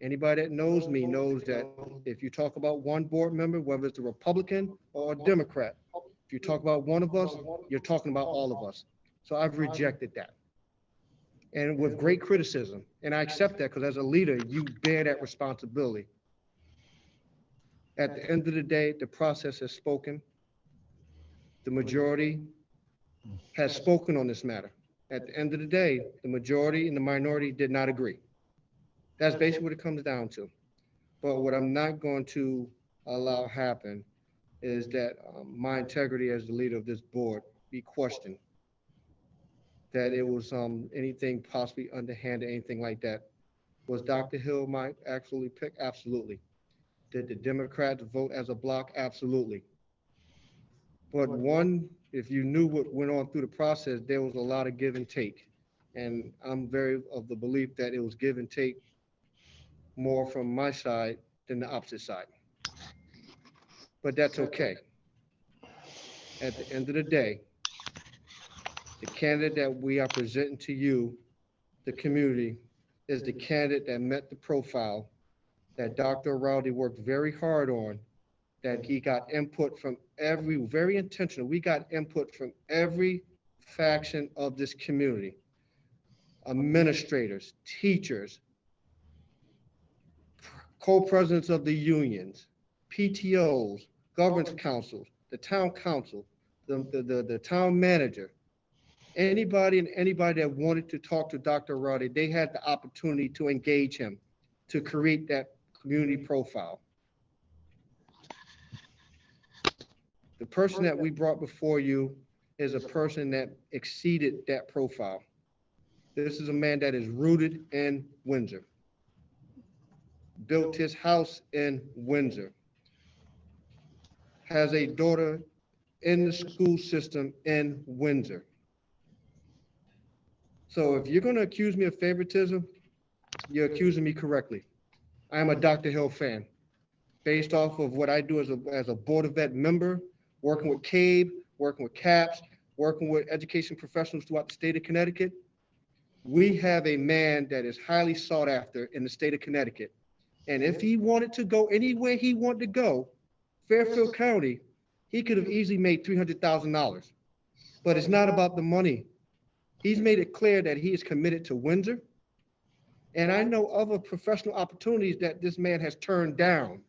Anybody that knows me knows that if you talk about one board member, whether it's a Republican or a Democrat, if you talk about one of us, you're talking about all of us. So I've rejected that. And with great criticism, and I accept that because as a leader, you bear that responsibility. At the end of the day, the process has spoken. The majority has spoken on this matter. At the end of the day, the majority and the minority did not agree. That's basically what it comes down to. But what I'm not going to allow happen is that my integrity as the leader of this board be questioned. That it was anything possibly underhanded, anything like that. Was Dr. Hill my absolutely pick? Absolutely. Did the Democrats vote as a block? Absolutely. But one, if you knew what went on through the process, there was a lot of give and take. And I'm very of the belief that it was give and take more from my side than the opposite side. But that's okay. At the end of the day, the candidate that we are presenting to you, the community, is the candidate that met the profile that Dr. Rowdy worked very hard on, that he got input from very intentional. We got input from every faction of this community, administrators, teachers, co-presidents of the unions, PTOs, governance councils, the town council, the town manager, anybody that wanted to talk to Dr. Rowdy, they had the opportunity to engage him, to create that community profile. The person that we brought before you is a person that exceeded that profile. This is a man that is rooted in Windsor, built his house in Windsor, has a daughter in the school system in Windsor. So if you're going to accuse me of favoritism, you're accusing me correctly. I am a Dr. Hill fan, based off of what I do as a Board of Ed member, working with CABE, working with CAPS, working with education professionals throughout the state of Connecticut. We have a man that is highly sought after in the state of Connecticut. And if he wanted to go anywhere he wanted to go, Fairfield County, he could have easily made $300,000. But it's not about the money. He's made it clear that he is committed to Windsor. And I know other professional opportunities that this man has turned down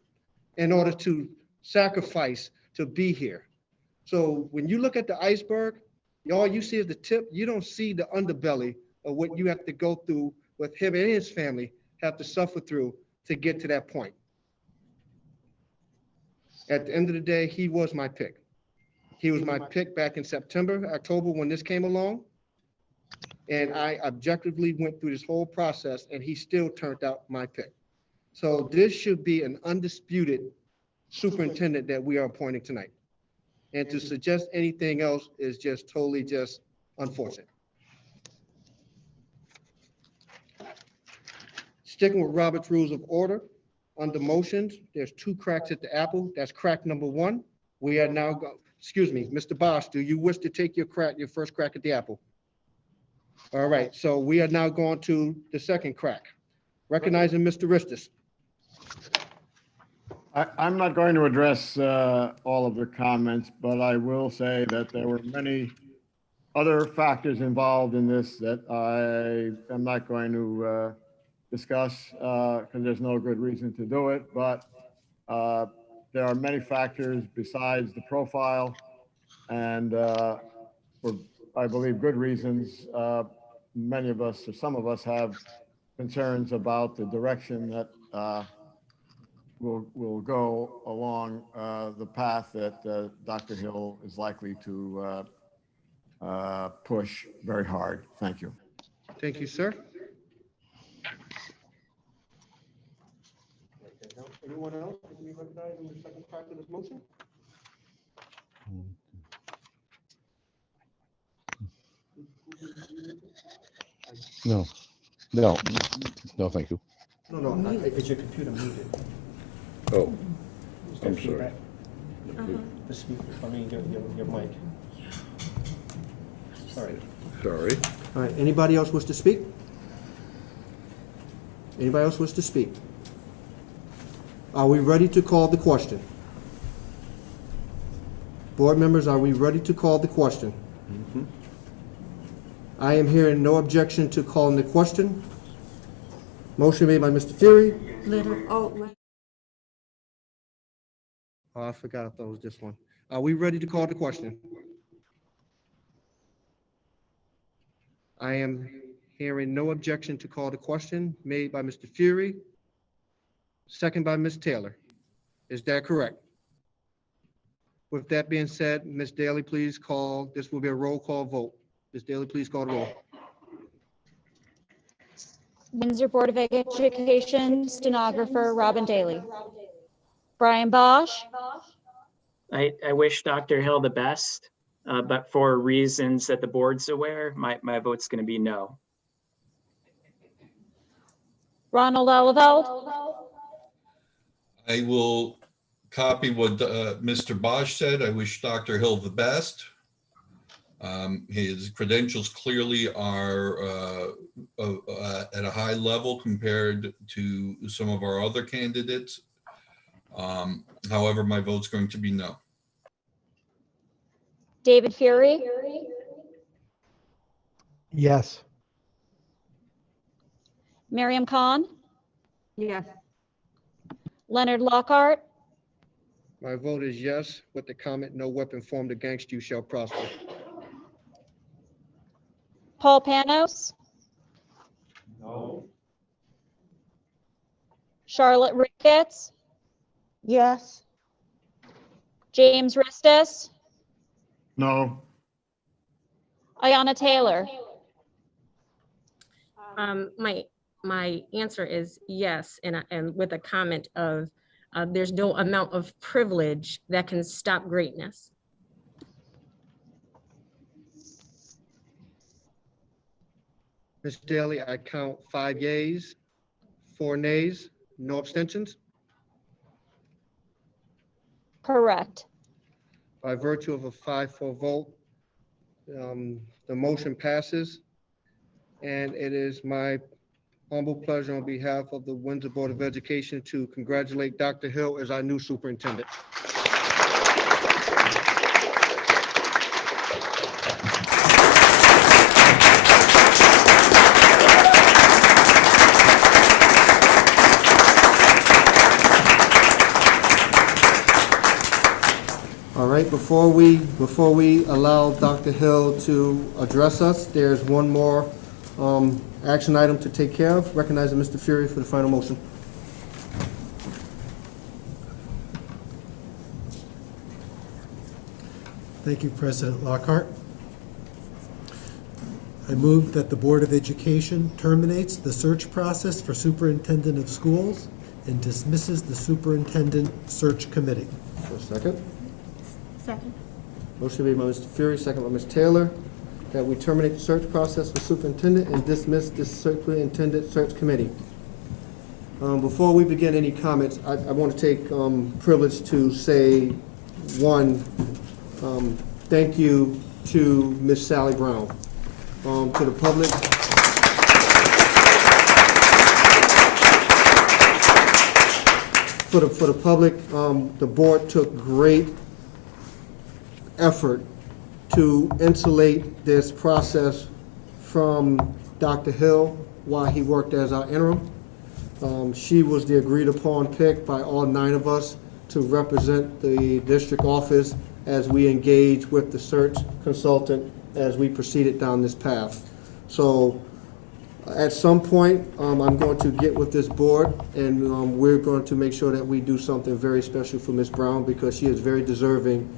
in order to sacrifice to be here. So when you look at the iceberg, all you see is the tip. You don't see the underbelly of what you have to go through, with him and his family have to suffer through to get to that point. At the end of the day, he was my pick. He was my pick back in September, October when this came along. And I objectively went through this whole process and he still turned out my pick. So this should be an undisputed superintendent that we are appointing tonight. And to suggest anything else is just totally just unfortunate. Sticking with Robert's Rules of Order, under motions, there's 2 cracks at the apple. That's crack number 1. We are now, excuse me, Mr. Bosch, do you wish to take your first crack at the apple? All right, so we are now going to the second crack. Recognizing Mr. Ristis. I'm not going to address all of the comments, but I will say that there were many other factors involved in this that I am not going to discuss because there's no good reason to do it. But there are many factors besides the profile, and for I believe, good reasons. Many of us, or some of us, have concerns about the direction that will go along the path that Dr. Hill is likely to push very hard. Thank you. Thank you, sir. Anyone else? Can we recognize in the second part of this motion? No, thank you. No, it's your computer muted. Oh, I'm sorry. The speaker, your mic. Sorry. Sorry. All right, anybody else wish to speak? Anybody else wish to speak? Are we ready to call the question? Board members, are we ready to call the question? I am hearing no objection to calling the question. Motion made by Mr. Fury. Oh, I forgot if that was this one. Are we ready to call the question? I am hearing no objection to call the question made by Mr. Fury, second by Ms. Taylor. Is that correct? With that being said, Ms. Daly, please call. This will be a roll call vote. Ms. Daly, please call the roll. Windsor Board of Education stenographer Robin Daly. Brian Bosch. I wish Dr. Hill the best, but for reasons that the board's aware, my vote's going to be no. Ronald Oliveld. I will copy what Mr. Bosch said. I wish Dr. Hill the best. His credentials clearly are at a high level compared to some of our other candidates. However, my vote's going to be no. David Fury. Yes. Miriam Khan. yes. Leonard Lockhart. My vote is yes, with the comment, no weapon formed against you shall prosper. Paul Panos. No. Charlotte Ricketts. Yes. James Ristis. No. Ayanna Taylor. My answer is yes, and with a comment of there's no amount of privilege that can stop greatness. Ms. Daly, I count 5 yeas, 4 nays, no abstentions. Correct. By virtue of a 5-4 vote, the motion passes. And it is my humble pleasure on behalf of the Windsor Board of Education to congratulate Dr. Hill as our new superintendent. All right, before we allow Dr. Hill to address us, there's one more action item to take care of. Recognizing Mr. Fury for the final motion. Thank you, President Lockhart. I move that the Board of Education terminates the search process for Superintendent of Schools and dismisses the Superintendent Search Committee. For a second. Second. Motion made by Mr. Fury, second by Ms. Taylor, that we terminate the search process for superintendent and dismiss the superintendent search committee. Before we begin any comments, I want to take privilege to say one, thank you to Ms. Sally Brown. To the public, for the public, the board took great effort to insulate this process from Dr. Hill while he worked as our interim. She was the agreed upon pick by all 9 of us to represent the district office as we engage with the search consultant as we proceeded down this path. So at some point, I'm going to get with this board, and we're going to make sure that we do something very special for Ms. Brown, because she is very deserving.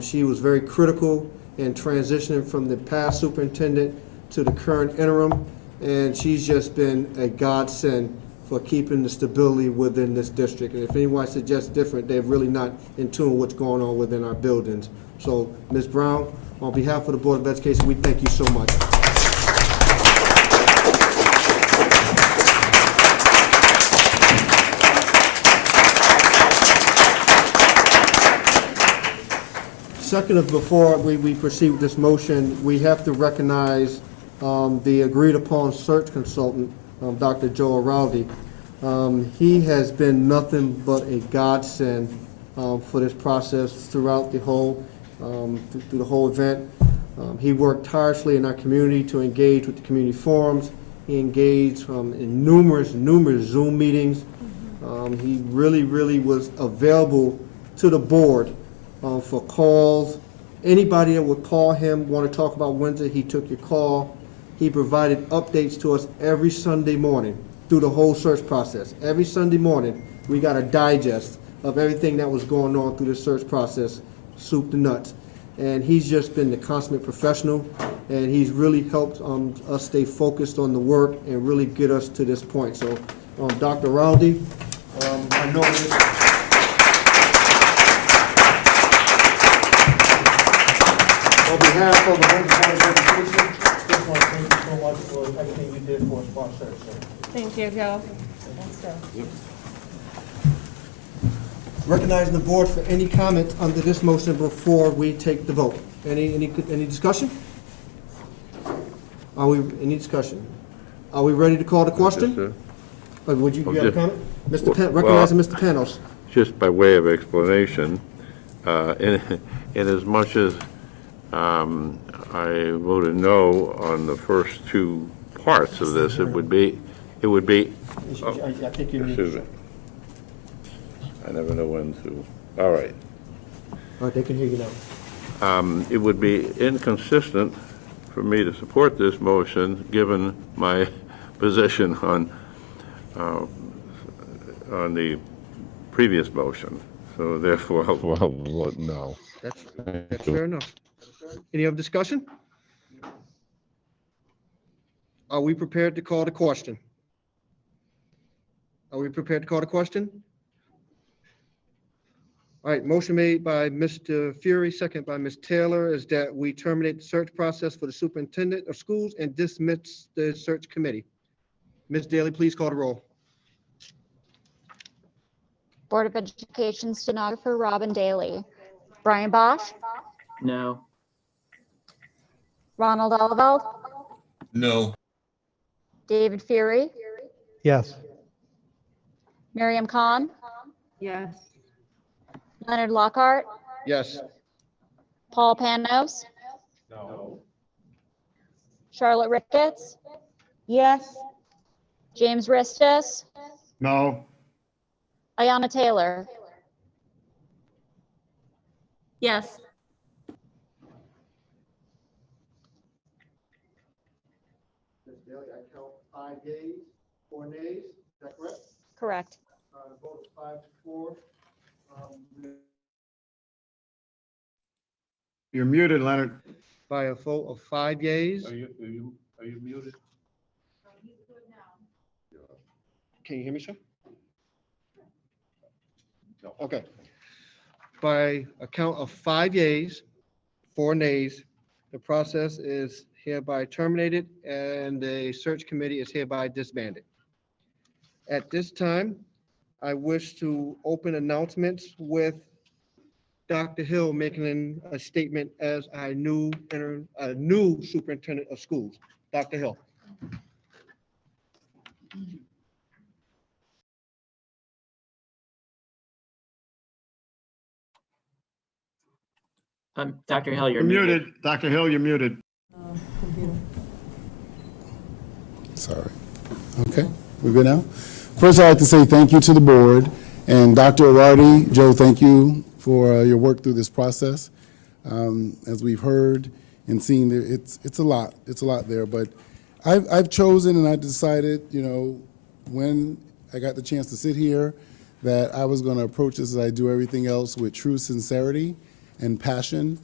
She was very critical in transitioning from the past superintendent to the current interim, and she's just been a godsend for keeping the stability within this district. And if anyone suggests different, they're really not in tune with what's going on within our buildings. So, Ms. Brown, on behalf of the Board of Education, we thank you so much. Second, before we proceed with this motion, we have to recognize the agreed-upon search consultant, Dr. Joe Araldi. He has been nothing but a godsend for this process throughout the whole through the whole event. He worked tirelessly in our community to engage with the community forums. He engaged in numerous Zoom meetings. He really was available to the board for calls. Anybody that would call him, want to talk about Windsor, he took your call. He provided updates to us every Sunday morning through the whole search process. Every Sunday morning, we got a digest of everything that was going on through the search process, soup to nuts. And he's just been the consummate professional, and he's really helped us stay focused on the work and really get us to this point. So, Dr. Araldi, I know this. On behalf of the Board of Education, just want to thank you so much for everything you did for us, sponsor. Thank you, Joe. Thanks, Joe. Yep. Recognizing the board for any comment under this motion before we take the vote. Any discussion? Any discussion? Are we ready to call the question? Would you have a comment? Mr. Pen, recognizing Mr. Panos. Just by way of explanation, in as much as I voted no on the first two parts of this, it would be. I think you need. Excuse me. I never know when to. All right. All right, they can hear you now. It would be inconsistent for me to support this motion, given my position on the previous motion. So therefore, I'll vote no. That's fair enough. Any other discussion? Are we prepared to call the question? Are we prepared to call the question? All right, motion made by Mr. Fury, second by Ms. Taylor, is that we terminate the search process for the superintendent of schools and dismiss the search committee. Ms. Daly, please call the roll. Board of Education stenographer Robin Daly. Brian Bosch, No. Ronald Oliveld, No. David Fury, Yes. Miriam Khan, Yes. Leonard Lockhart, Yes. Paul Panos, No. Charlotte Ricketts, Yes. James Ristis, No. Ayanna Taylor. Yes. Ms. Daly, I count 5 yeas, 4 nays. Is that correct? Correct. Vote of 5 to 4. You're muted, Leonard. By a vote of 5 yeas. Are you muted? Can you hear me, sir? No. Okay. By a count of 5 yeas, 4 nays, the process is hereby terminated and the search committee is hereby disbanded. At this time, I wish to open announcements with Dr. Hill making a statement as a new superintendent of schools. Dr. Hill. Dr. Hill, you're You're muted. Dr. Hill, you're muted. Sorry. Okay, we're good now? First, I'd like to say thank you to the board. And Dr. Araldi, Joe, thank you for your work through this process. As we've heard, and seeing there, it's a lot there. But I've chosen and I decided, you know, when I got the chance to sit here, that I was going to approach this as I do everything else with true sincerity and passion.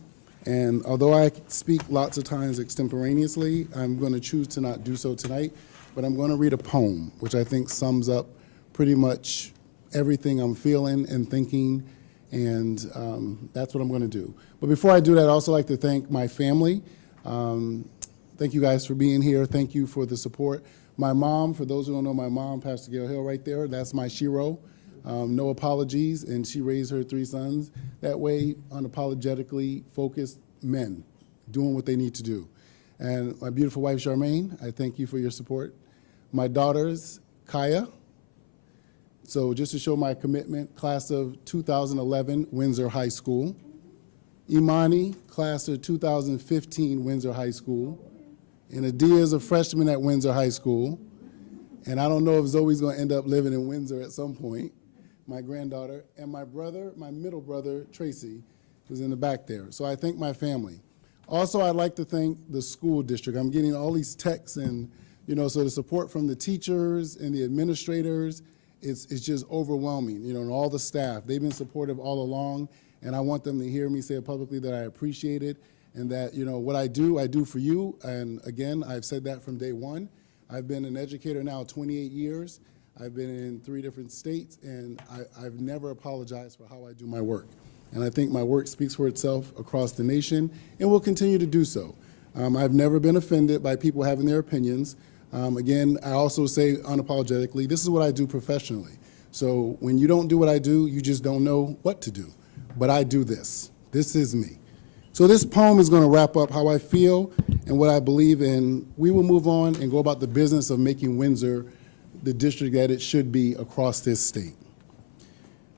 And although I speak lots of times extemporaneously, I'm going to choose to not do so tonight. But I'm going to read a poem, which I think sums up pretty much everything I'm feeling and thinking, and that's what I'm going to do. But before I do that, I'd also like to thank my family. Thank you guys for being here. Thank you for the support. My mom, for those who don't know my mom, Pastor Gail Hill right there, that's my shero. No apologies, and she raised her 3 sons that way, unapologetically focused men, doing what they need to do. And my beautiful wife, Charmaine, I thank you for your support. My daughters, Kaya. So just to show my commitment, class of 2011, Windsor High School. Imani, class of 2015, Windsor High School. And Adia is a freshman at Windsor High School. And I don't know if Zoe's going to end up living in Windsor at some point, my granddaughter. And my brother, my middle brother, Tracy, who's in the back there. So I thank my family. Also, I'd like to thank the school district. I'm getting all these texts and, you know, so the support from the teachers and the administrators, it's just overwhelming, you know, and all the staff. They've been supportive all along, and I want them to hear me say it publicly that I appreciate it and that, you know, what I do for you. And again, I've said that from day one. I've been an educator now 28 years. I've been in 3 different states, and I've never apologized for how I do my work. And I think my work speaks for itself across the nation and will continue to do so. I've never been offended by people having their opinions. Again, I also say unapologetically, this is what I do professionally. So when you don't do what I do, you just don't know what to do. But I do this. This is me. So this poem is going to wrap up how I feel and what I believe in. We will move on and go about the business of making Windsor the district that it should be across this state.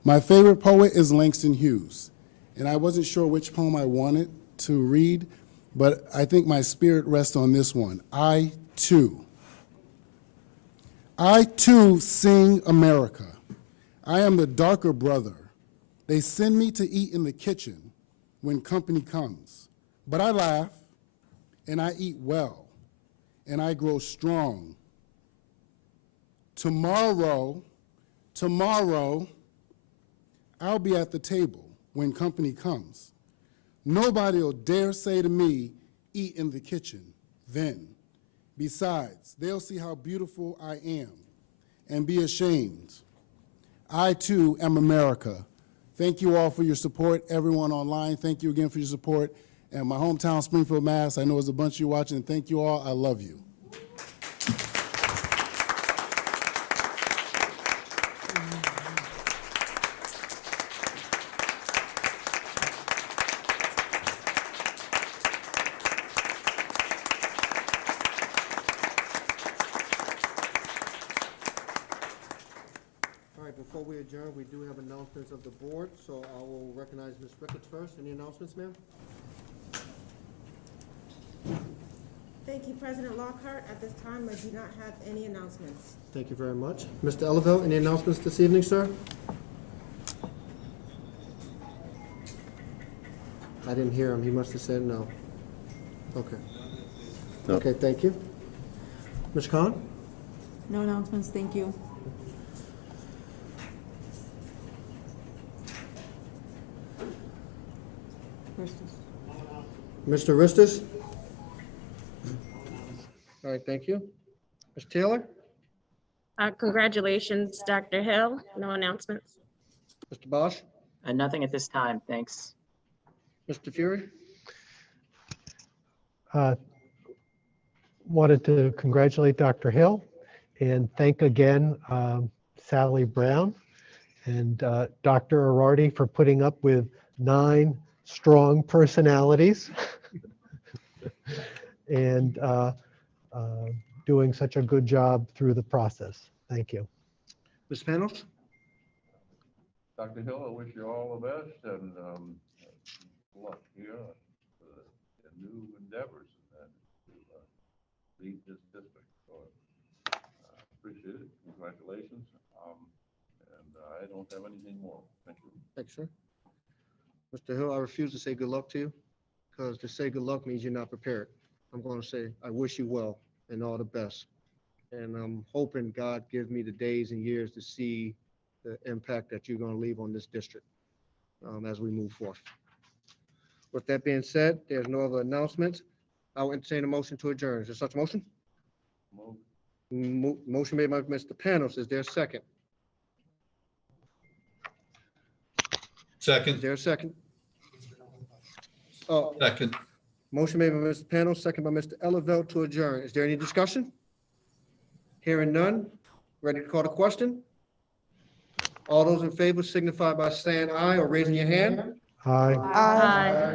My favorite poet is Langston Hughes, and I wasn't sure which poem I wanted to read, but I think my spirit rests on this one. I too sing America. I am the darker brother. They send me to eat in the kitchen when company comes, but I laugh and I eat well and I grow strong. Tomorrow, I'll be at the table when company comes. Nobody will dare say to me, eat in the kitchen then. Besides, they'll see how beautiful I am and be ashamed. I too am America. Thank you all for your support. Everyone online, thank you again for your support. And my hometown, Springfield, Mass., I know there's a bunch of you watching. Thank you all. I love you. All right, before we adjourn, we do have announcements of the board, so I will recognize Ms. Ricketts first. Any announcements, ma'am? Thank you, President Lockhart. At this time, I do not have any announcements. Thank you very much. Mr. Ellaville, any announcements this evening, sir? I didn't hear him. He must have said no. Okay. No. Okay, thank you. Ms. Khan? No announcements, thank you. Mr. Ristus? All right, thank you. Ms. Taylor? Congratulations, Dr. Hill. No announcements. Mr. Bosch? Nothing at this time, thanks. Mr. Fury? Wanted to congratulate Dr. Hill and thank again Sally Brown and Dr. Arardi for putting up with 9 strong personalities and doing such a good job through the process. Thank you. Ms. Panos? Dr. Hill, I wish you all the best and good luck here in new endeavors and to lead this district. So appreciate it. Congratulations. And I don't have anything more. Thank you. Thanks, sir. Mr. Hill, I refuse to say good luck to you. because to say good luck means you're not prepared. I'm going to say, I wish you well and all the best. And I'm hoping God gives me the days and years to see the impact that you're going to leave on this district as we move forth. With that being said, there's no other announcements. I will entertain a motion to adjourn. Is there such a motion? Motion made by Mr. Panos. Is there a second? Is Second, there a second? Oh, second. motion made by Mr. Panos, second by Mr. Ellavelle to adjourn. Is there any discussion? Hearing none. Ready to call the question? All those in favor signify by saying aye or raising your hand. Aye.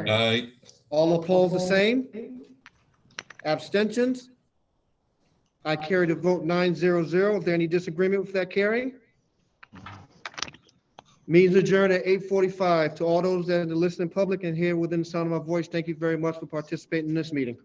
Aye. All opposed, the same? Abstentions? I carry the vote 900. Is there any disagreement with that carrying? Meeting adjourned at 8:45. To all those that are in the listening public and here within the sound of my voice, thank you very much for participating in this meeting.